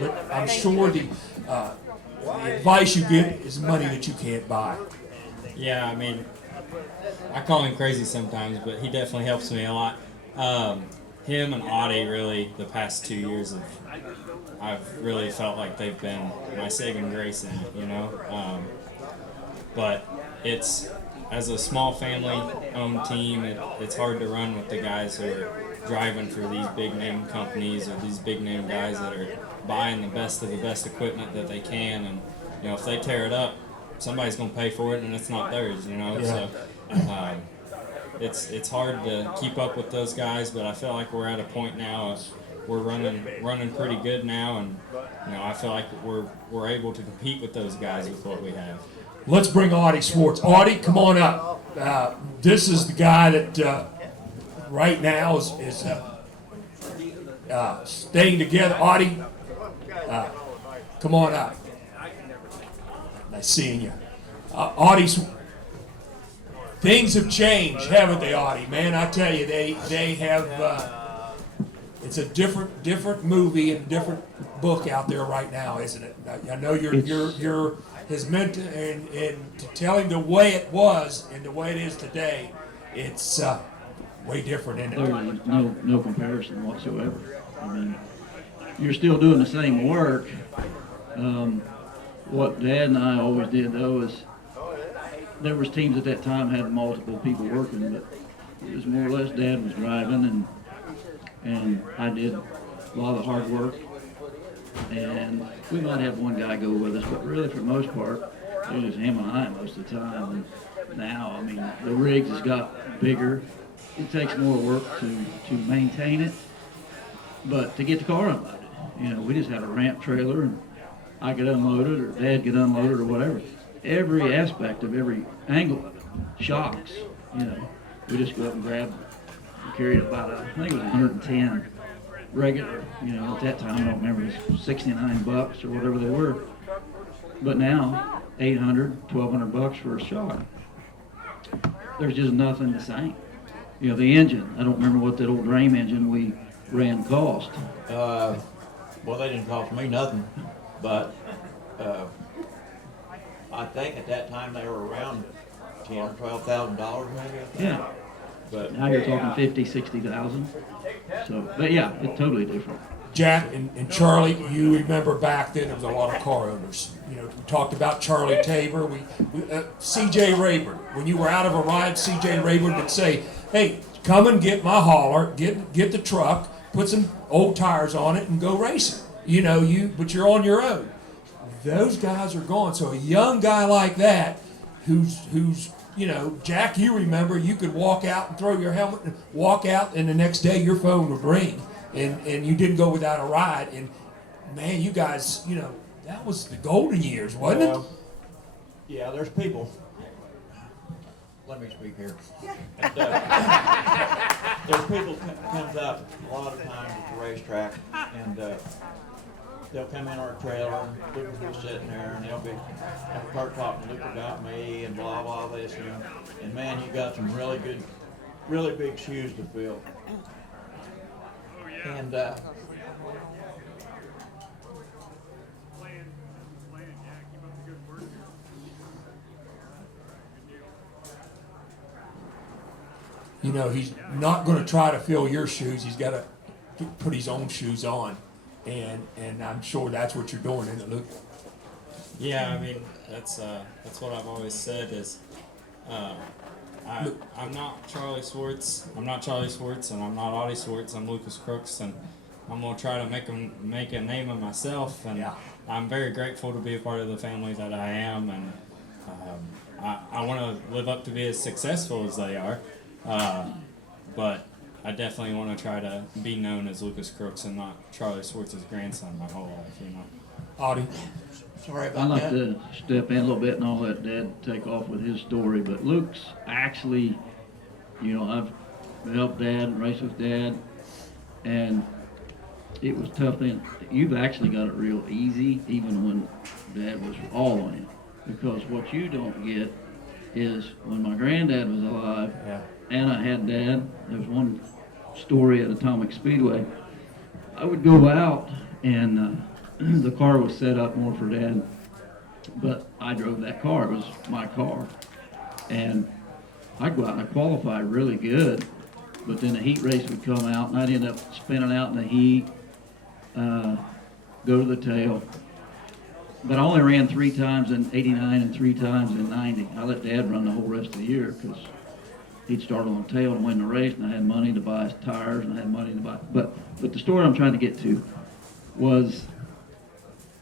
But I'm sure the advice you get is money that you can't buy. Yeah, I mean, I call him crazy sometimes, but he definitely helps me a lot. him and Audie really the past 2 years I've really felt like they've been my saving grace in it, you know. But it's, as a small family-owned team, it's hard to run with the guys who are driving for these big-name companies or these big-name guys that are buying the best of the best equipment that they can. And, you know, if they tear it up, somebody's going to pay for it, and it's not theirs, you know. Yeah. So it's hard to keep up with those guys, but I feel like we're at a point now. We're running pretty good now, and you know, I feel like we're able to compete with those guys with what we have. Let's bring Audie Swartz. Audie, come on up. This is the guy that right now is staying together. Audie, come on up. Nice seeing you. Audie, things have changed, haven't they, Audie? Man, I tell you, they have. It's a different movie and different book out there right now, isn't it? I know you're his mentor, and to tell him the way it was and the way it is today, it's way different, isn't it? There's no comparison whatsoever. I mean, you're still doing the same work. What Dad and I always did though is there was teams at that time had multiple people working, but it was more or less Dad was driving and I did a lot of the hard work. And we might have one guy go with us, but really for the most part, it was just him and I most of the time. And now, I mean, the rigs has got bigger. It takes more work to maintain it, but to get the car unloaded, you know, we just had a ramp trailer and I get unloaded or Dad get unloaded or whatever. Every aspect of every angle of it, shocks, you know, we just go up and grab them. We carried about, I think it was 110 regular, you know, at that time, I don't remember, it was $69 or whatever they were. But now, $800, $1,200 for a shock. There's just nothing the same. You know, the engine, I don't remember what that old Dream engine we ran cost. Well, they didn't cost me nothing, but I think at that time they were around $10,000 or $12,000 maybe. Yeah. But Now you're talking 50, 60,000. So, but yeah, it's totally different. Jack and Charlie, you remember back then there was a lot of car owners. You know, we talked about Charlie Tabor. C.J. Rayburn. When you were out of a ride, C.J. Rayburn would say, "Hey, come and get my hauler, get the truck, put some old tires on it, and go racing." You know, but you're on your own. Those guys are gone. So a young guy like that, who's you know, Jack, you remember you could walk out and throw your helmet and walk out, and the next day your phone would ring, and you didn't go without a ride. And man, you guys, you know, that was the golden years, wasn't it? Yeah, there's people. Let me speak here. And, there's people comes up a lot of times at the racetrack, and they'll come in our trailer and Luke will be sitting there and they'll start talking to Luke about me and blah blah this, you know. And man, you got some really big shoes to fill. And You know, he's not going to try to fill your shoes. He's got to put his own shoes on. And I'm sure that's what you're doing, isn't it, Luke? Yeah, I mean that's what I've always said is I'm not Charlie Swartz. I'm not Charlie Swartz, and I'm not Audie Swartz. I'm Lucas Crooks, and I'm gonna try to make a name of myself. And Yeah. I'm very grateful to be a part of the family that I am, and I want to live up to be as successful as they are. But I definitely want to try to be known as Lucas Crooks and not Charlie Swartz's grandson my whole life, you know. Audie? sorry I'd about like that. to step in a little bit and I'll let Dad take off with his story, but Luke's actually, you know, I've helped Dad, race with Dad, and it was tough then. You've actually got it real easy, even when Dad was all on you, because what you don't get is when my granddad was alive, Yeah. and I had Dad, there was one story at Atomic Speedway. I would go out and the car was set up more for Dad, but I drove that car. It was my car. And I'd go out and I qualified really good, but then the heat race would come out, and I'd end up spinning out in the heat, go to the tail. But I only ran 3 times in '89 and 3 times in '90. I let Dad run the whole rest of the year because he'd start on the tail and win the race, and I had money to buy his tires, and I had money to buy. But the story I'm trying to get to was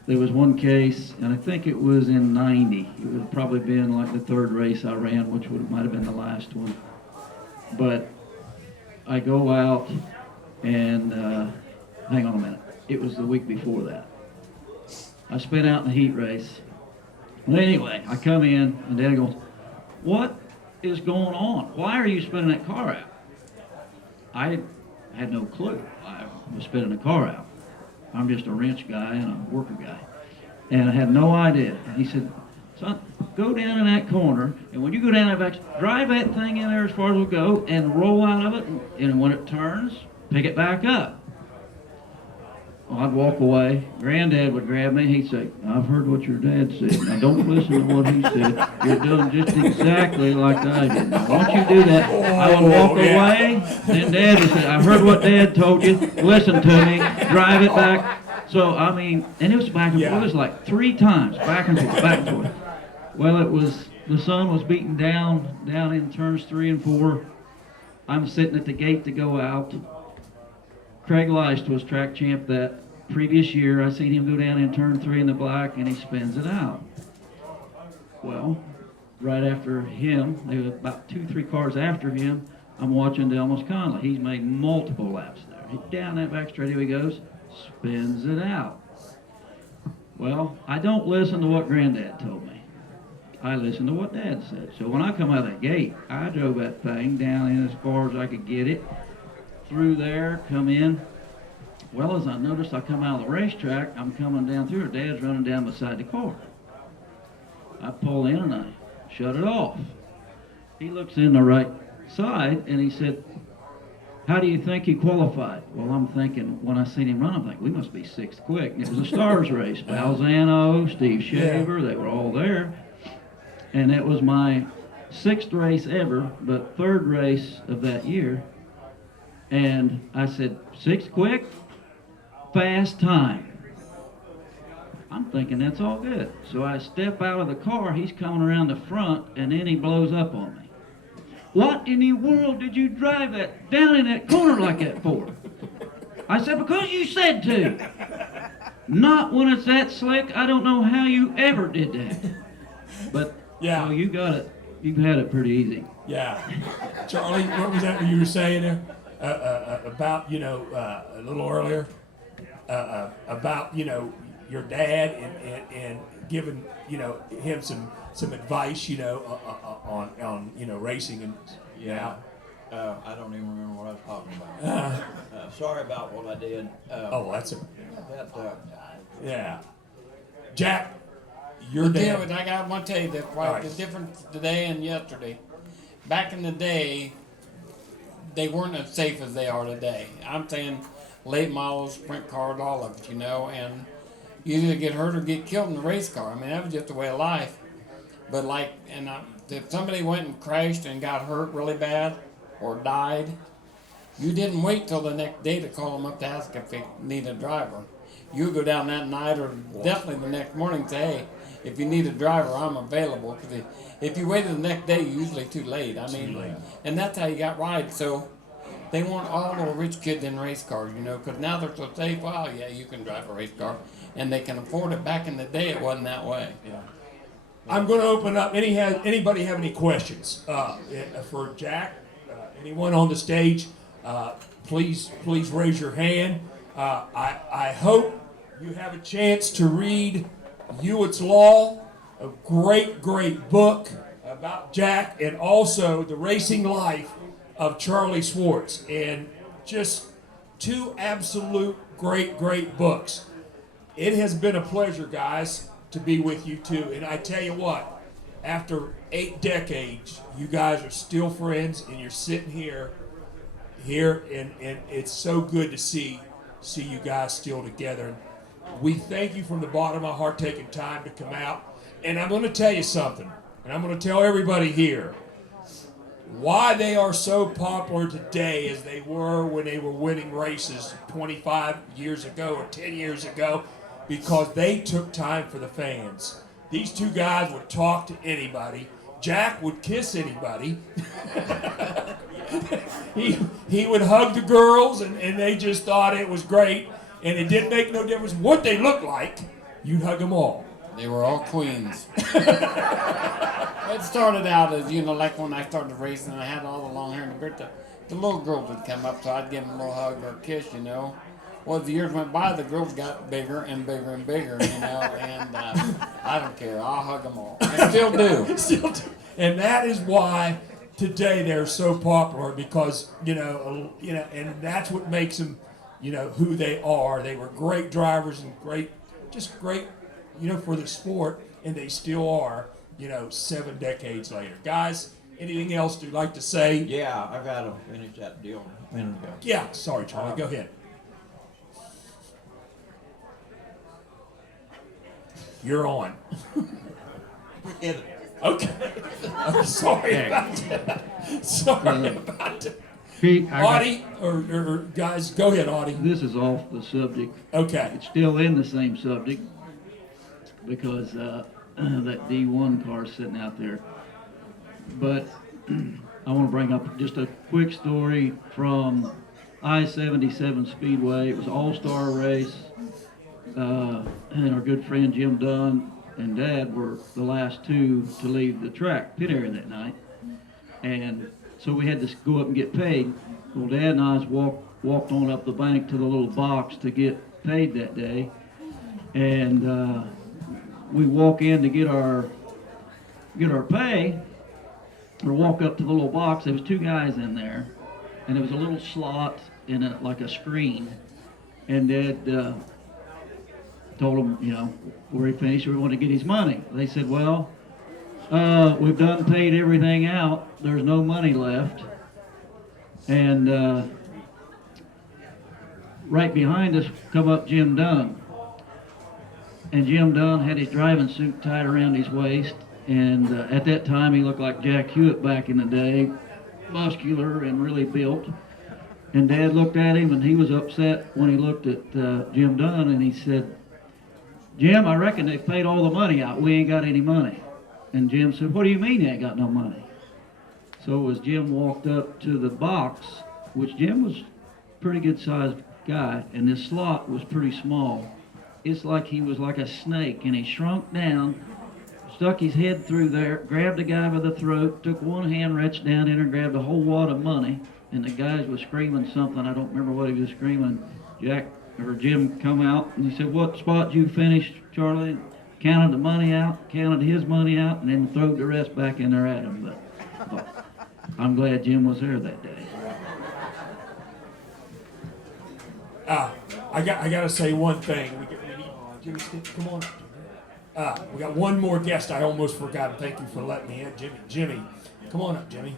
there was one case, and I think it was in '90. It would have probably been like the 3rd race I ran, which might have been the last one. But I go out and hang on a minute. It was the week before that. I spin out in the heat race. Well, anyway, I come in, and Dad goes, "What is going on? Why are you spinning that car out?" I had no clue. I was spinning the car out. I'm just a wrench guy and a worker guy. And I had no idea. And he said, "Son, go down in that corner, and when you go down that back, drive that thing in there as far as it'll go, and roll out of it, and when it turns, pick it back up." Well, I'd walk away. Granddad would grab me. He'd say, "I've heard what your dad said. Now don't listen to what he said. You're doing just exactly like I did. Now don't you do that." I would walk away. Then Dad would say, "I've heard what Dad told you. Listen to me. Drive it back." So, I mean, and it was back and forth. It was like 3 times, back and forth, back and forth. Well, the sun was beating down in turns 3 and 4. I'm sitting at the gate to go out. Craig Leist was track champ that previous year. I seen him go down in turn 3 in the black, and he spins it out. Well, right after him, they were about 2-3 cars after him, I'm watching Delmas Conley. He's made multiple laps there. Down that back straight, here he goes, spins it out. Well, I don't listen to what Granddad told me. I listen to what Dad said. So when I come out of that gate, I drove that thing down in as far as I could get it. Through there, come in. Well, as I noticed, I come out of the racetrack, I'm coming down through it. Dad's running down beside the car. I pull in and I shut it off. He looks in the right side and he said, "How do you think he qualified?" Well, I'm thinking, when I seen him run, I'm like, we must be 6th quick. And it was a stars race. Balzano, Steve Shaver, they were all there. And it was my 6th race ever, but 3rd race of that year. And I said, 6th quick, fast time. I'm thinking that's all good. So I step out of the car, he's coming around the front, and then he blows up on me. "What in the world did you drive that down in that corner like that for?" I said, "Because you said to." "Not when it's that slick. I don't know how you ever did that." But Yeah. so you got it. You've had it pretty easy. Yeah. Charlie, what was that you were saying there? About, a little earlier, about, your dad and giving, him some advice, on racing and, I don't even remember what I was talking about. Sorry about what I did. that's a, That, yeah. Jack, your Yeah, dad. but I got one to tell you that All right. the difference today and yesterday. Back in the day, they weren't as safe as they are today. I'm saying late models, sprint cars, all of it, and you either get hurt or get killed in the race car. I mean, that was just the way of life. But if somebody went and crashed and got hurt really bad or died, you didn't wait till the next day to call them up to ask if they need a driver. You go down that night or definitely the next morning and say, "Hey, if you need a driver, I'm available." Because if you waited the next day, you're usually too late. And that's how you got rides. So they want all the rich kids in race cars, because now they're so safe. Wow, yeah, you can drive a race car, and they can afford it. Back in the day, it wasn't that way. Yeah. I'm going to open up. Anybody have any questions for Jack? Anyone on the stage? Please raise your hand. I hope you have a chance to read Hewitt's Law, a great book about Jack, and also The Racing Life of Charlie Swartz, and just 2 absolute great books. It has been a pleasure, guys, to be with you too. And I tell you what, after 8 decades, you guys are still friends, and you're sitting here, and it's so good to see you guys still together. We thank you from the bottom of my heart taking time to come out. And I'm going to tell you something, and I'm going to tell everybody here. why they are so popular today as they were when they were winning races 25 years ago or 10 years ago, because they took time for the fans. These two guys would talk to anybody. Jack would kiss anybody. he would hug the girls, and they just thought it was great. And it didn't make no difference what they looked like. You'd hug them all. They were all queens. It started out as, like when I started racing, I had all the long hair and the beard. The little girls would come up, so I'd give them a little hug or a kiss, Well, as the years went by, the girls got bigger and bigger and bigger, and I don't care. I'll hug them all. I still do. Still do. And that is why today they're so popular, because, and that's what makes them, who they are. They were great drivers and great, for the sport, and they still are, 7 decades later. Guys, anything else you'd like to say? Yeah, I gotta finish that deal a minute ago. Yeah, sorry, Charlie, go ahead. You're on. Okay. I'm sorry about that. Sorry about that. Pete, Audie, or guys, go ahead, Audie. this is off the subject. Okay. It's still in the same subject because that D1 car is sitting out there. But I want to bring up just a quick story from I-77 Speedway. It was an all-star race, and our good friend Jim Dunn and Dad were the last two to leave the track pit area that night. And so we had to go up and get paid. Well, Dad and I walked on up the bank to the little box to get paid that day. And we walk in to get our pay, or walk up to the little box. There was two guys in there, and there was a little slot in like a screen. And Dad told him, where he finished, we want to get his money. They said, well, we've done paid everything out. There's no money left. And right behind us come up Jim Dunn. And Jim Dunn had his driving suit tied around his waist. And at that time, he looked like Jack Hewitt back in the day, muscular and really built. And Dad looked at him, and he was upset when he looked at Jim Dunn, and he said, Jim, I reckon they've paid all the money out. We ain't got any money. And Jim said, what do you mean you ain't got no money? So as Jim walked up to the box, which Jim was a pretty good sized guy, and this slot was pretty small. It's like he was like a snake, and he shrunk down, stuck his head through there, grabbed the guy by the throat, took one hand, reached down in and grabbed a whole wad of money, and the guys was screaming something. I don't remember what he was screaming. Jim come out, and he said, what spot you finished, Charlie? Counted the money out, counted his money out, and then threw the rest back in there at him. But I'm glad Jim was there that day. I got to say one thing. We need Jimmy. Come on. We got one more guest. I almost forgot. Thank you for letting me in, Jimmy. Jimmy, come on up, Jimmy.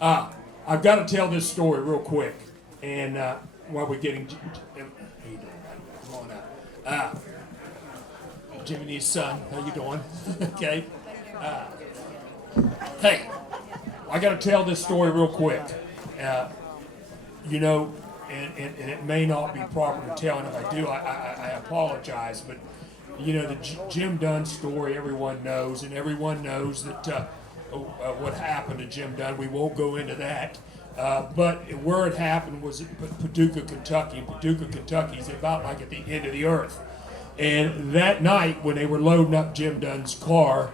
I've got to tell this story real quick, and while we're getting, how you doing? Come on up. Jimmy and his son. How you doing? Okay. Hey, I got to tell this story real quick. And it may not be proper to tell, and if I do, I apologize. But the Jim Dunn story, everyone knows, and everyone knows that what happened to Jim Dunn. We won't go into that. But where it happened was at Paducah, Kentucky. And Paducah, Kentucky is about like at the end of the earth. And that night, when they were loading up Jim Dunn's car,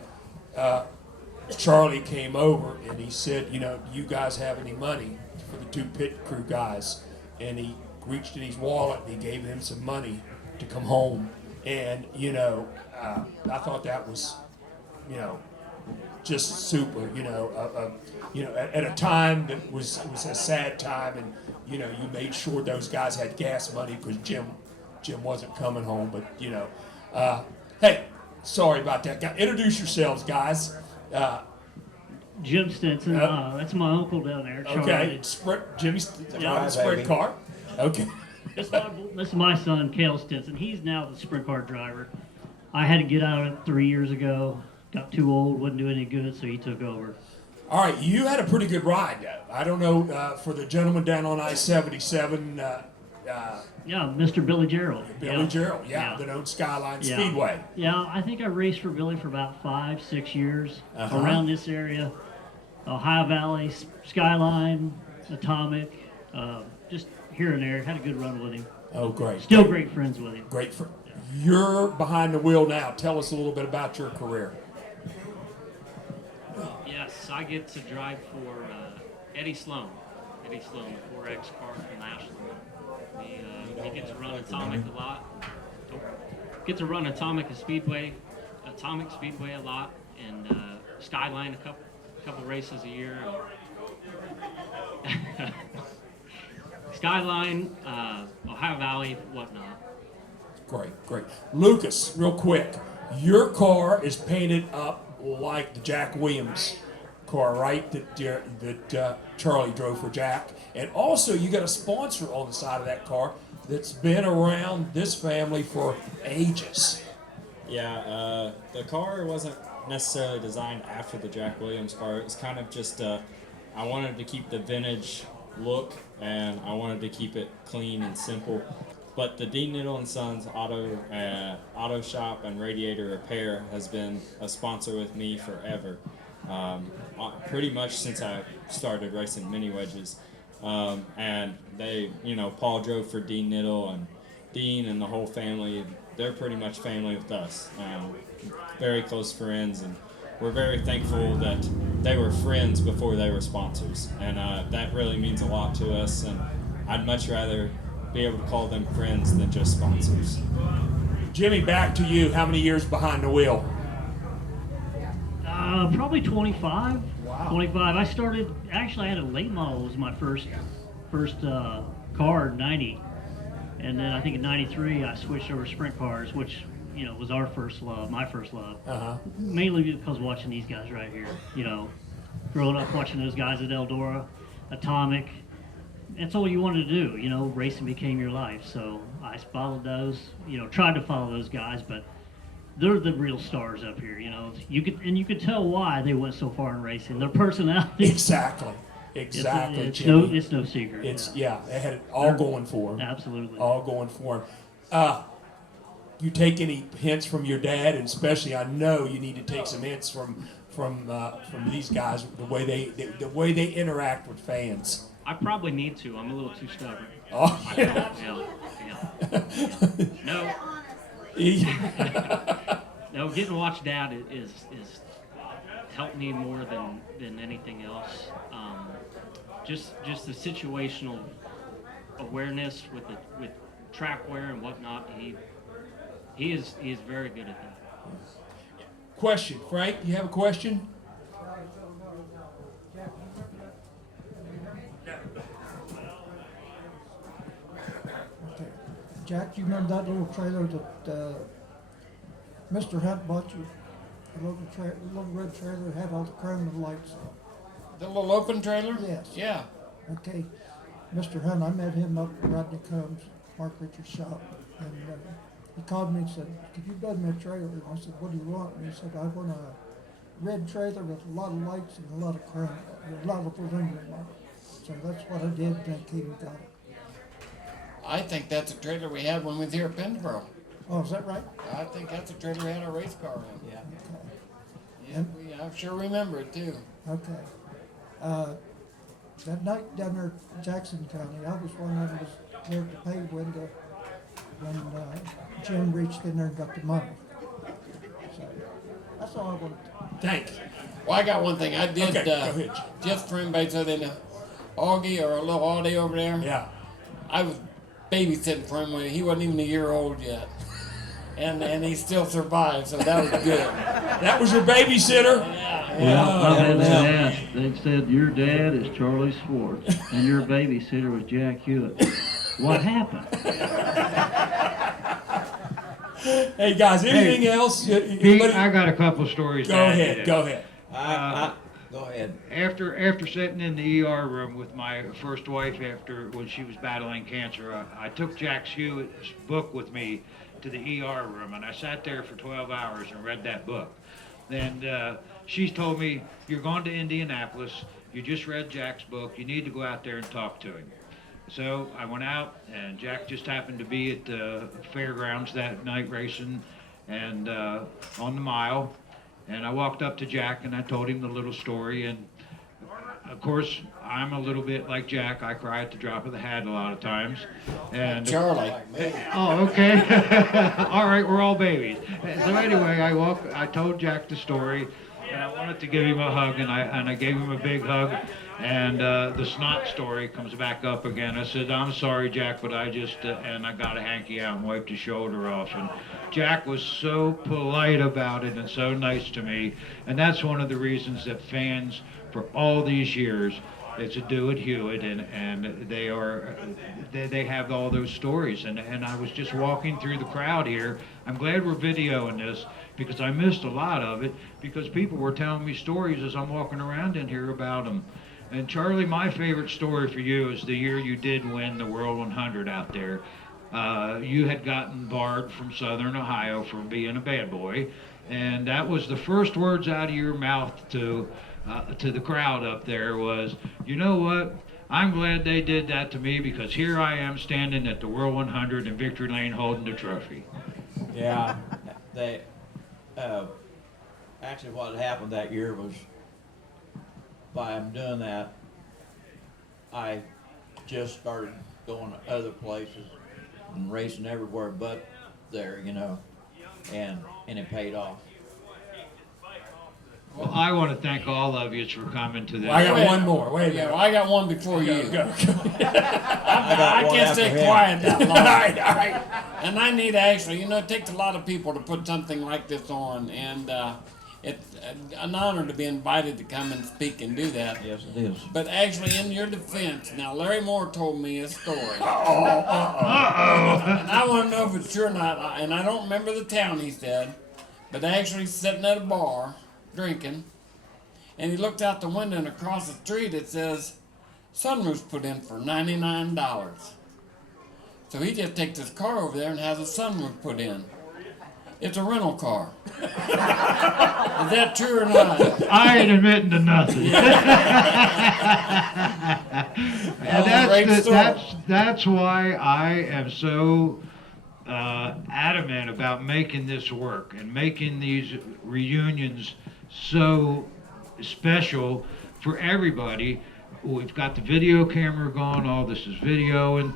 Charlie came over and he said, do you guys have any money for the two pit crew guys? And he reached in his wallet and he gave them some money to come home. And, I thought that was, just super, at a time that was a sad time, and, you made sure those guys had gas money because Jim wasn't coming home, but, hey, sorry about that. Introduce yourselves, guys. Jim Stinson, that's my uncle down there, Charlie. Okay, Jimmy's driving the sprint car. Okay. This is my son, Cale Stinson. He's now the sprint car driver. I had to get out of it 3 years ago. Got too old, wouldn't do any good, so he took over. All right, you had a pretty good ride, though. I don't know for the gentleman down on I-77. Yeah, Mr. Billy Gerald. Billy Gerald, yeah, the known Skyline Yeah. Speedway. Yeah, I think I raced for Billy for about 5-6 years around this area. Ohio Valley, Skyline, Atomic, just here and there. Had a good run with him. Oh, great. Still great friends with him. Great. You're behind the wheel now. Tell us a little bit about your career. Yes, I get to drive for Eddie Sloan. Eddie Sloan, the 4X car from Ashland. He gets to run Atomic a lot. Get to run Atomic Speedway a lot, and Skyline a couple races a year. Skyline, Ohio Valley, whatnot. Great. Lucas, real quick. Your car is painted up like the Jack Williams car, right? That Charlie drove for Jack. And also, you got a sponsor on the side of that car that's been around this family for ages. Yeah, the car wasn't necessarily designed after the Jack Williams car. It was kind of just, I wanted to keep the vintage look, and I wanted to keep it clean and simple. But the Dean Niddle and Sons Auto Shop and Radiator Repair has been a sponsor with me forever. Pretty much since I started racing mini wedges. And they, Paul drove for Dean Niddle, and Dean and the whole family, they're pretty much family with us. Very close friends, and we're very thankful that they were friends before they were sponsors. And that really means a lot to us, and I'd much rather be able to call them friends than just sponsors. Jimmy, back to you. How many years behind the wheel? Probably 25. Wow. 25. I started, actually I had a late model was my first car in 90. And then I think in 93 I switched over to sprint cars, which, was our first love, my first love. Mainly because watching these guys right here, growing up watching those guys at Eldora, Atomic. That's all you wanted to do, racing became your life. So I followed those, tried to follow those guys, but they're the real stars up here, You could tell why they went so far in racing. Their personality. Exactly. It's no secret. They had it all going for them. Absolutely. All going for them. You take any hints from your dad, and especially I know you need to take some hints from these guys, the way they interact with fans. I probably need to. I'm a little too stubborn. Oh, yeah. No, getting to watch Dad is helped me more than anything else. Just the situational awareness with track wear and whatnot. He is very good at that. Question, Frank? You have a question? Jack, you remember that little trailer that Mr. Hunt bought you? A little red trailer that had all the chrome and lights on. The little open trailer? Yes. Yeah. Okay. Mr. Hunt, I met him up at Rodney Combs, Mark Richards' shop, and he called me and said, "Could you build me a trailer?" And I said, "What do you want?" And he said, "I want a red trailer with a lot of lights and a lot of chrome, a lot of aluminum on it." So that's what I did, and I came and got it. I think that's a trailer we had when we was here at Pennsboro. Oh, is that right? I think that's a trailer we had our race car in. Yeah. Okay. Yeah, I sure remember it too. Okay. That night down there in Jackson County, I was one that was there at the pay window when Jim reached in there and got the money. So that's all I wanted to. Thanks. Well, I got one thing. I did, Okay, go ahead. just for anybody so they know, Augie or a little Audie over there. Yeah. I was babysitting for him when he wasn't even a year old yet. And he still survived, so that was good. That was your babysitter? Well, I've had that asked. They said your dad is Charlie Swartz and your babysitter was Jack Hewitt. What happened? Hey guys, anything else? Pete, I got a couple stories. Go ahead. Go ahead. Go ahead. After sitting in the ER room with my first wife when she was battling cancer, I took Jack Hewitt's book with me to the ER room, and I sat there for 12 hours and read that book. And she's told me, you're going to Indianapolis, you just read Jack's book, you need to go out there and talk to him. So I went out, and Jack just happened to be at the fairgrounds that night racing and on the mile. And I walked up to Jack and I told him the little story. And of course, I'm a little bit like Jack. I cry at the drop of the hat a lot of times. And Charlie. Oh, okay. All right, we're all babies. So anyway, I told Jack the story, and I wanted to give him a hug, and I gave him a big hug. And the snot story comes back up again. I said, I'm sorry, Jack, but I just, and I got a hanky out and wiped his shoulder off. And Jack was so polite about it and so nice to me. And that's one of the reasons that fans, for all these years, it's a do at Hewitt, and they have all those stories. And I was just walking through the crowd here. I'm glad we're videoing this, because I missed a lot of it, because people were telling me stories as I'm walking around in here about them. And Charlie, my favorite story for you is the year you did win the World 100 out there. You had gotten barred from Southern Ohio for being a bad boy, and that was the first words out of your mouth to the crowd up there was, you know what? I'm glad they did that to me, because here I am standing at the World 100 in Victory Lane holding the trophy. Yeah, they actually what happened that year was, by doing that, I just started going to other places and racing everywhere but there, you know, and it paid off. Well, I want to thank all of you for coming to this. I got one more. Wait a minute. Yeah, I got one before you. Go. I can't stay quiet that long. All right. And I need to actually, it takes a lot of people to put something like this on, and it's an honor to be invited to come and speak and do that. Yes, it is. But actually, in your defense, now Larry Moore told me a story. And I want to know if it's true or not, and I don't remember the town he said, but actually sitting at a bar, drinking, and he looked out the window, and across the street it says, sunroof's put in for $99. So he just takes his car over there and has a sunroof put in. It's a rental car. Is that true or not? I ain't admitting to nothing. And that's why I am so adamant about making this work and making these reunions so special for everybody. We've got the video camera going, all this is video, and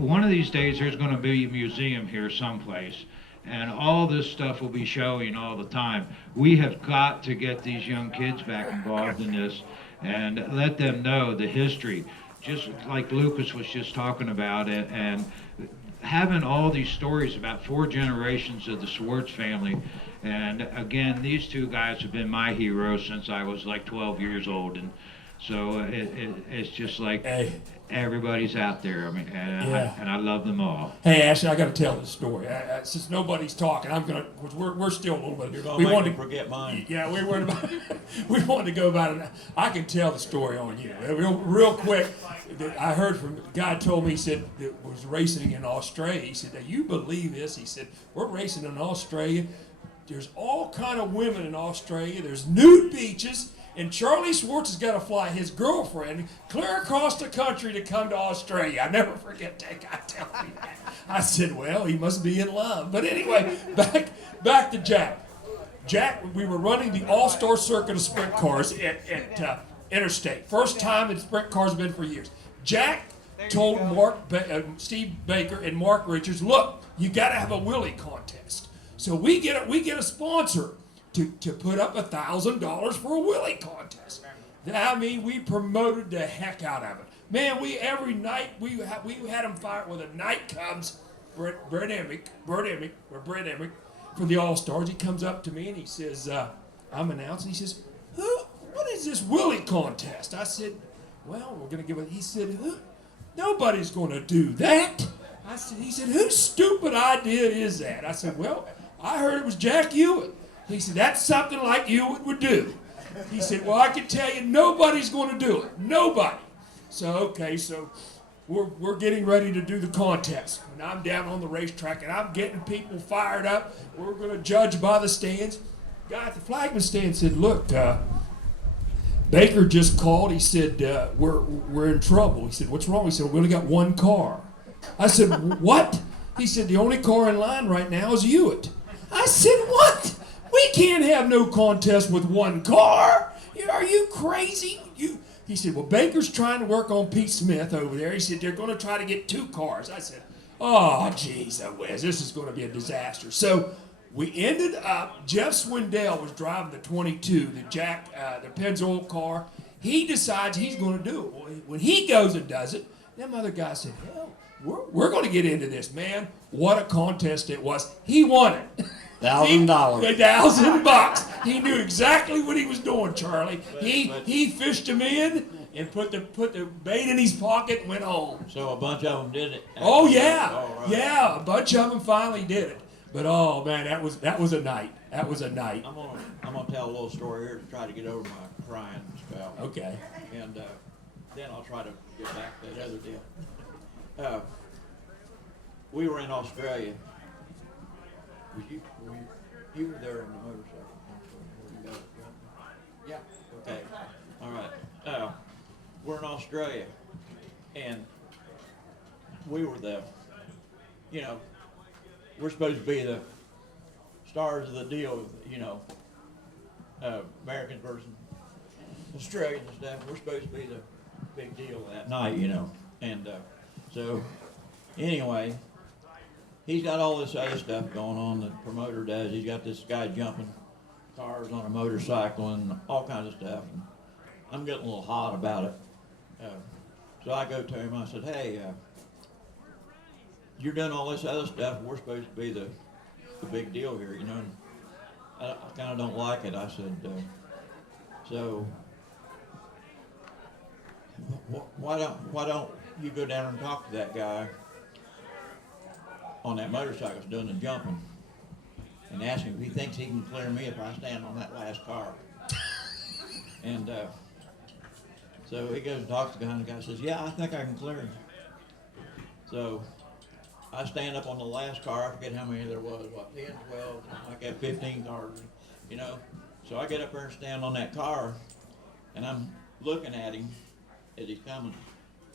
one of these days there's going to be a museum here someplace, and all this stuff will be showing all the time. We have got to get these young kids back involved in this and let them know the history, just like Lucas was just talking about it, and having all these stories about 4 generations of the Swartz family. And again, these 2 guys have been my heroes since I was like 12 years old, and so it's just like everybody's out there. I mean, and I love them all. Hey, Ashley, I got to tell this story. Since nobody's talking, I'm gonna. We're still a little bit. You're gonna make me forget mine. Yeah, we wanted to go about it. I can tell the story on you real quick. I heard from a guy told me, he said that was racing in Australia. He said, "Do you believe this?" He said, "We're racing in Australia. There's all kind of women in Australia. There's nude beaches." And Charlie Swartz has got to fly his girlfriend clear across the country to come to Australia. I never forget that guy telling me that. I said, well, he must be in love. But anyway, back to Jack. Jack, we were running the all-star circuit of sprint cars at Interstate. First time that sprint cars have been for years. Jack told Steve Baker and Mark Richards, look, you got to have a wheelie contest. So we get a sponsor to put up $1,000 for a wheelie contest. I mean, we promoted the heck out of it. Man, every night we had them fired when the night comes. Brett Emick for the All-Stars. He comes up to me and he says, I'm announcing. He says, what is this wheelie contest? I said, well, we're going to give it. He said, nobody's going to do that. He said, whose stupid idea is that? I said, well, I heard it was Jack Hewitt. He said, that's something like Hewitt would do. He said, well, I can tell you, nobody's going to do it. Nobody. So we're getting ready to do the contest. And I'm down on the racetrack, and I'm getting people fired up. We're going to judge by the stands. guy at the flagman stand said, "Look, Baker just called. He said we're in trouble." He said, "What's wrong?" He said, "We only got one car." I said, "What?" He said, "The only car in line right now is Hewitt." I said, "What? We can't have no contest with one car. Are you crazy?" He said, "Well, Baker's trying to work on Pete Smith over there." He said, "They're going to try to get 2 cars." I said, "Oh, geez, Wes, this is going to be a disaster." So we ended up, Jeff Swindell was driving the 22, the Pennzoil car. He decides he's going to do it. Well, when he goes and does it, them other guys said, "Hell, we're going to get into this, man." What a contest it was. He won it. $1,000. $1,000. He knew exactly what he was doing, Charlie. He fished him in and put the bait in his pocket and went home. So a bunch of them did it. Oh yeah, Oh, right. yeah, a bunch of them finally did it. But oh man, that was a night. That was a night. I'm gonna tell a little story here to try to get over my crying spell. Okay. And then I'll try to get back to that other deal. We were in Australia. You were there on the motorcycle. Yeah. Okay. All right. We're in Australia, and we were we're supposed to be the stars of the deal, Americans versus Australians and stuff. We're supposed to be the big deal that night, and so anyway. He's got all this other stuff going on, the promoter does. He's got this guy jumping cars on a motorcycle and all kinds of stuff. And I'm getting a little hot about it. So I go to him, I said, "Hey, you're doing all this other stuff. We're supposed to be the big deal here, And I kind of don't like it." I said, "So why don't you go down and talk to that guy on that motorcycle doing the jumping and ask him if he thinks he can clear me if I stand on that last car." And so he goes and talks to the guy, and the guy says, "Yeah, I think I can clear him." So I stand up on the last car. I forget how many there was, 10, 12, like that, 15 cars, So I get up there and stand on that car, and I'm looking at him as he's coming.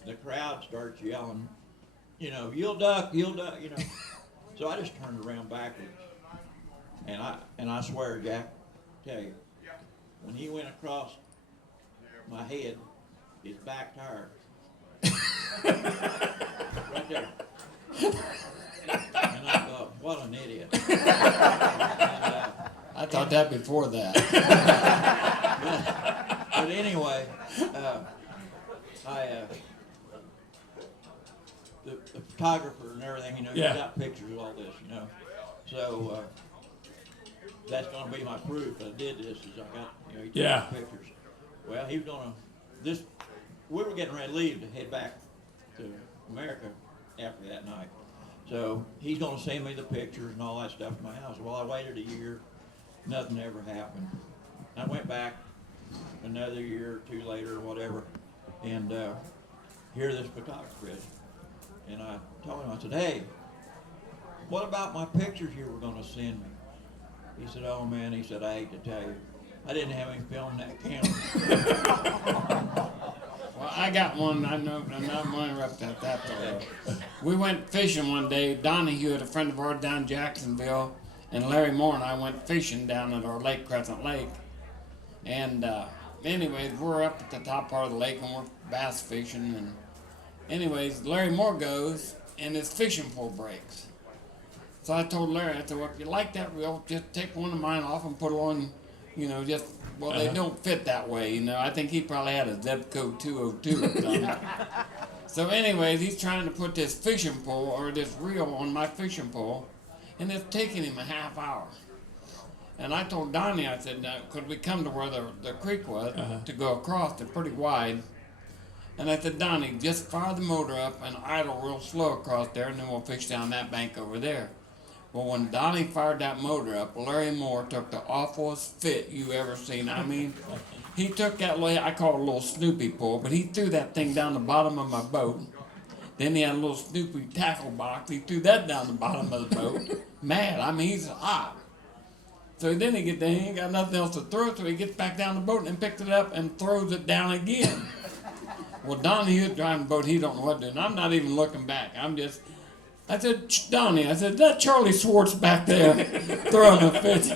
The crowd starts yelling, "You'll duck, you'll duck," So I just turned around backwards, and I swear, Jack, tell you, when he went across my head, his back tire, right there, and I thought, what an idiot. I thought that before that. But anyway, the photographer and everything, he's got pictures of all this, So that's going to be my proof that I did this. Is I got, he took pictures. Well, he was going to we were getting ready to leave to head back to America after that night. So he's going to send me the pictures and all that stuff in my house. Well, I waited a year, nothing ever happened. I went back another year or two later or whatever, and here this photographer is. And I told him, I said, "Hey, what about my pictures you were going to send me?" He said, "Oh man," he said, "I hate to tell you, I didn't have him film that camera." Well, I got one. I'm not going to interrupt that though. We went fishing one day. Donnie Hewitt, a friend of ours down in Jacksonville, and Larry Moore and I went fishing down at our lake, Crescent Lake. And anyways, we're up at the top part of the lake and we're bass fishing. And anyways, Larry Moore goes and his fishing pole breaks. So I told Larry, I said, "Well, if you like that reel, just take one of mine off and put it on, they don't fit that way, I think he probably had a zip code 202 or something." So anyways, he's trying to put this fishing pole or this reel on my fishing pole, and it's taking him a half hour. And I told Donnie, I said, could we come to where the creek was to go across? They're pretty wide. And I said, "Donnie, just fire the motor up and idle real slow across there, and then we'll fish down that bank over there." Well, when Donnie fired that motor up, Larry Moore took the awfulest fit you ever seen. I mean, he took that little, I call it a little Snoopy pole, but he threw that thing down the bottom of my boat. Then he had a little Snoopy tackle box. He threw that down the bottom of the boat. Mad. I mean, he's hot. So then he ain't got nothing else to throw, so he gets back down the boat and picks it up and throws it down again. Well, Donnie, he was driving the boat, he don't know what to do, and I'm not even looking back. I said, Donnie, I said, that Charlie Swartz back there throwing a fish.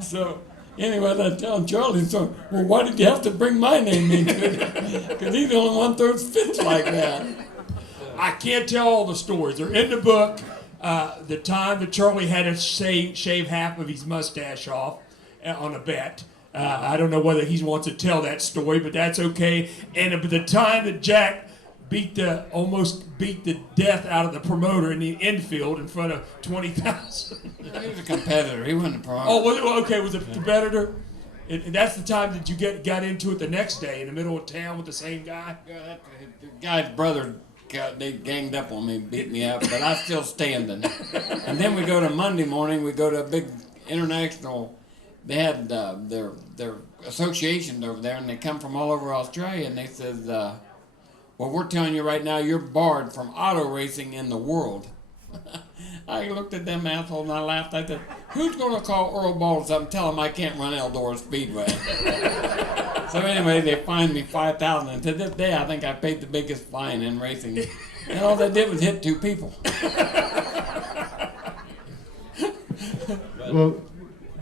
So anyway, I tell Charlie, so, well, why did you have to bring my name into it? Because he's the only one who throws fish like that. I can't tell all the stories. They're in the book. The time that Charlie had to shave half of his mustache off on a bet. I don't know whether he wants to tell that story, but that's okay. And the time that Jack almost beat the death out of the promoter in the infield in front of 20,000. He was a competitor. He wasn't a promoter. Oh, okay, was a competitor. And that's the time that you got into it the next day in the middle of town with the same guy. Yeah, the guy's brother. They ganged up on me, beat me up, but I'm still standing. And then we go to Monday morning. We go to a big international. They had their associations over there, and they come from all over Australia. And they said, "Well, we're telling you right now, you're barred from auto racing in the world." I looked at them assholes and I laughed. I said, "Who's going to call Earl Balls up and tell him I can't run Eldora Speedway?" So anyway, they fined me $5,000, and to this day, I think I paid the biggest fine in racing. And all they did was hit 2 people. Well,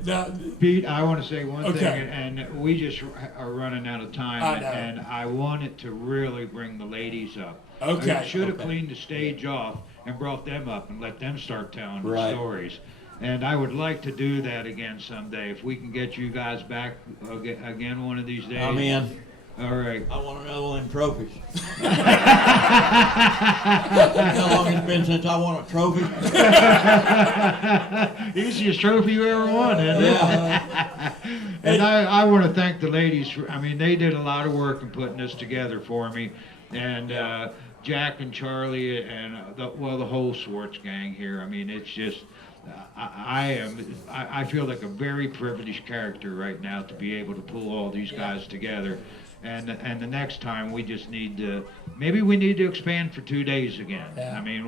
Now, Pete, I want to say one Okay. thing, and we just are running out of time, I know. and I wanted to really bring the ladies up. Okay. I should have Okay. cleaned the stage off and brought them up and let them start telling the Right. stories. And I would like to do that again someday. If we can get you guys back again one of these days. I'm in. All right. I want another one of them trophies. How long it's been since I won a trophy? Easiest trophy you ever won, isn't it? Yeah. And I want to thank the ladies for, I mean, they did a lot of work in putting this together for me. And Jack and Charlie and the whole Swartz gang here. I mean, it's just, I feel like a very privileged character right now to be able to pull all these guys together. And the next time we just need to, maybe we need to expand for 2 days again. Yeah. I mean,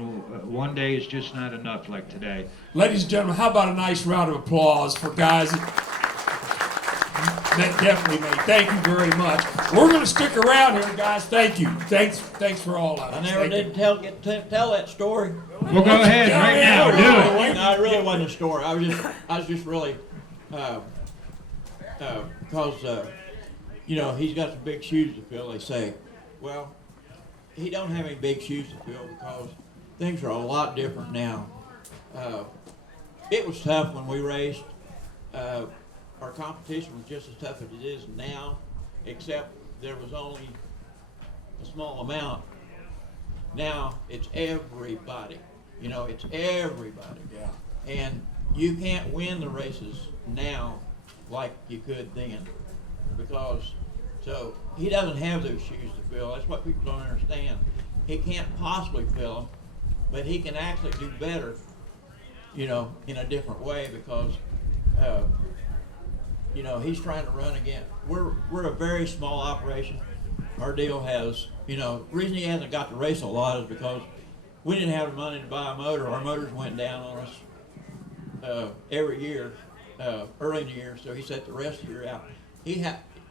one day is just not enough like today. ladies and gentlemen, how about a nice round of applause for guys that definitely made. Thank you very much. We're going to stick around here, guys. Thank you. Thanks for all of I us. never Thank did you. tell that story. Well, go ahead right now, do it. No, it really wasn't a story. I was just really, because you know, he's got some big shoes to fill. They say, well, he don't have any big shoes to fill because things are a lot different now. It was tough when we raced. Our competition was just as tough as it is now, except there was only a small amount. Now it's everybody. You know, it's everybody. Yeah. And you can't win the races now like you could then, because so he doesn't have those shoes to fill. That's what people don't understand. He can't possibly fill them, but he can actually do better, you know, in a different way because, you know, he's trying to run again. We're a very small operation. Our deal has, you know, the reason he hasn't got to race a lot is because we didn't have the money to buy a motor. Our motors went down on us every year, early in the year, so he set the rest of the year out.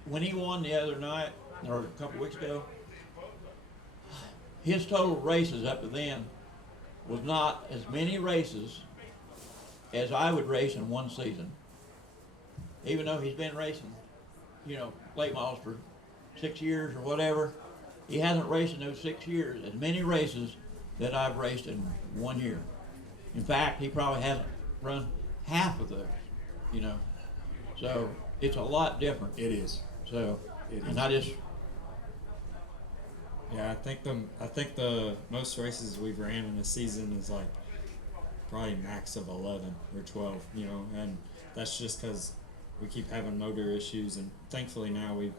When he won the other night, or a couple weeks ago, his total races up to then was not as many races as I would race in one season. Even though he's been racing, you know, late models for 6 years or whatever, he hasn't raced in those 6 years as many races that I've raced in 1 year. In fact, he probably hasn't run half of those, you know. So it's a lot different. It is. So, and Yeah, I think the most races we've ran in a season is like probably max of 11 or 12, you know, and that's just because we keep having motor issues, and thankfully now we've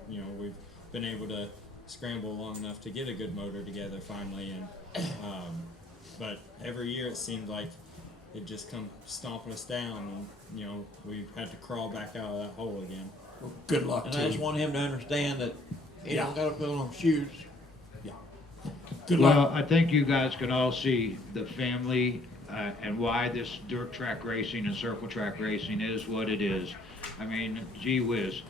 been able to scramble long enough to get a good motor together finally, and but every year it seemed like it just come stomping us down, and you know we've had to crawl back out of that hole again. Well, good luck and to I just you. want him to understand that he Yeah. don't got to fill them shoes. Good Well, luck. I think you guys can all see the family and why this dirt track racing and circle track racing is what it is. I mean, gee whiz.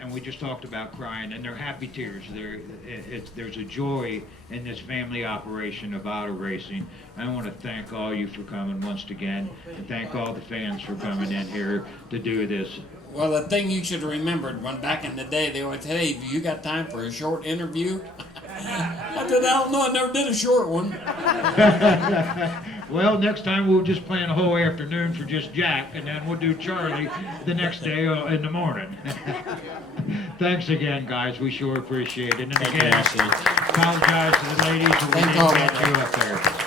And we just talked about crying, and they're happy tears. There's a joy in this family operation of auto racing. I want to thank all you for coming once again, and thank all the fans for coming in here to do this. Well, the thing you should have remembered, when back in the day they always said, hey, you got time for a short interview? I said, I don't know, I never did a short one. Well, next time we'll just plan a whole afternoon for just Jack, and then we'll do Charlie the next day in the morning. Thanks again, guys. We sure appreciate it. And again, apologize to the ladies who didn't get you up there.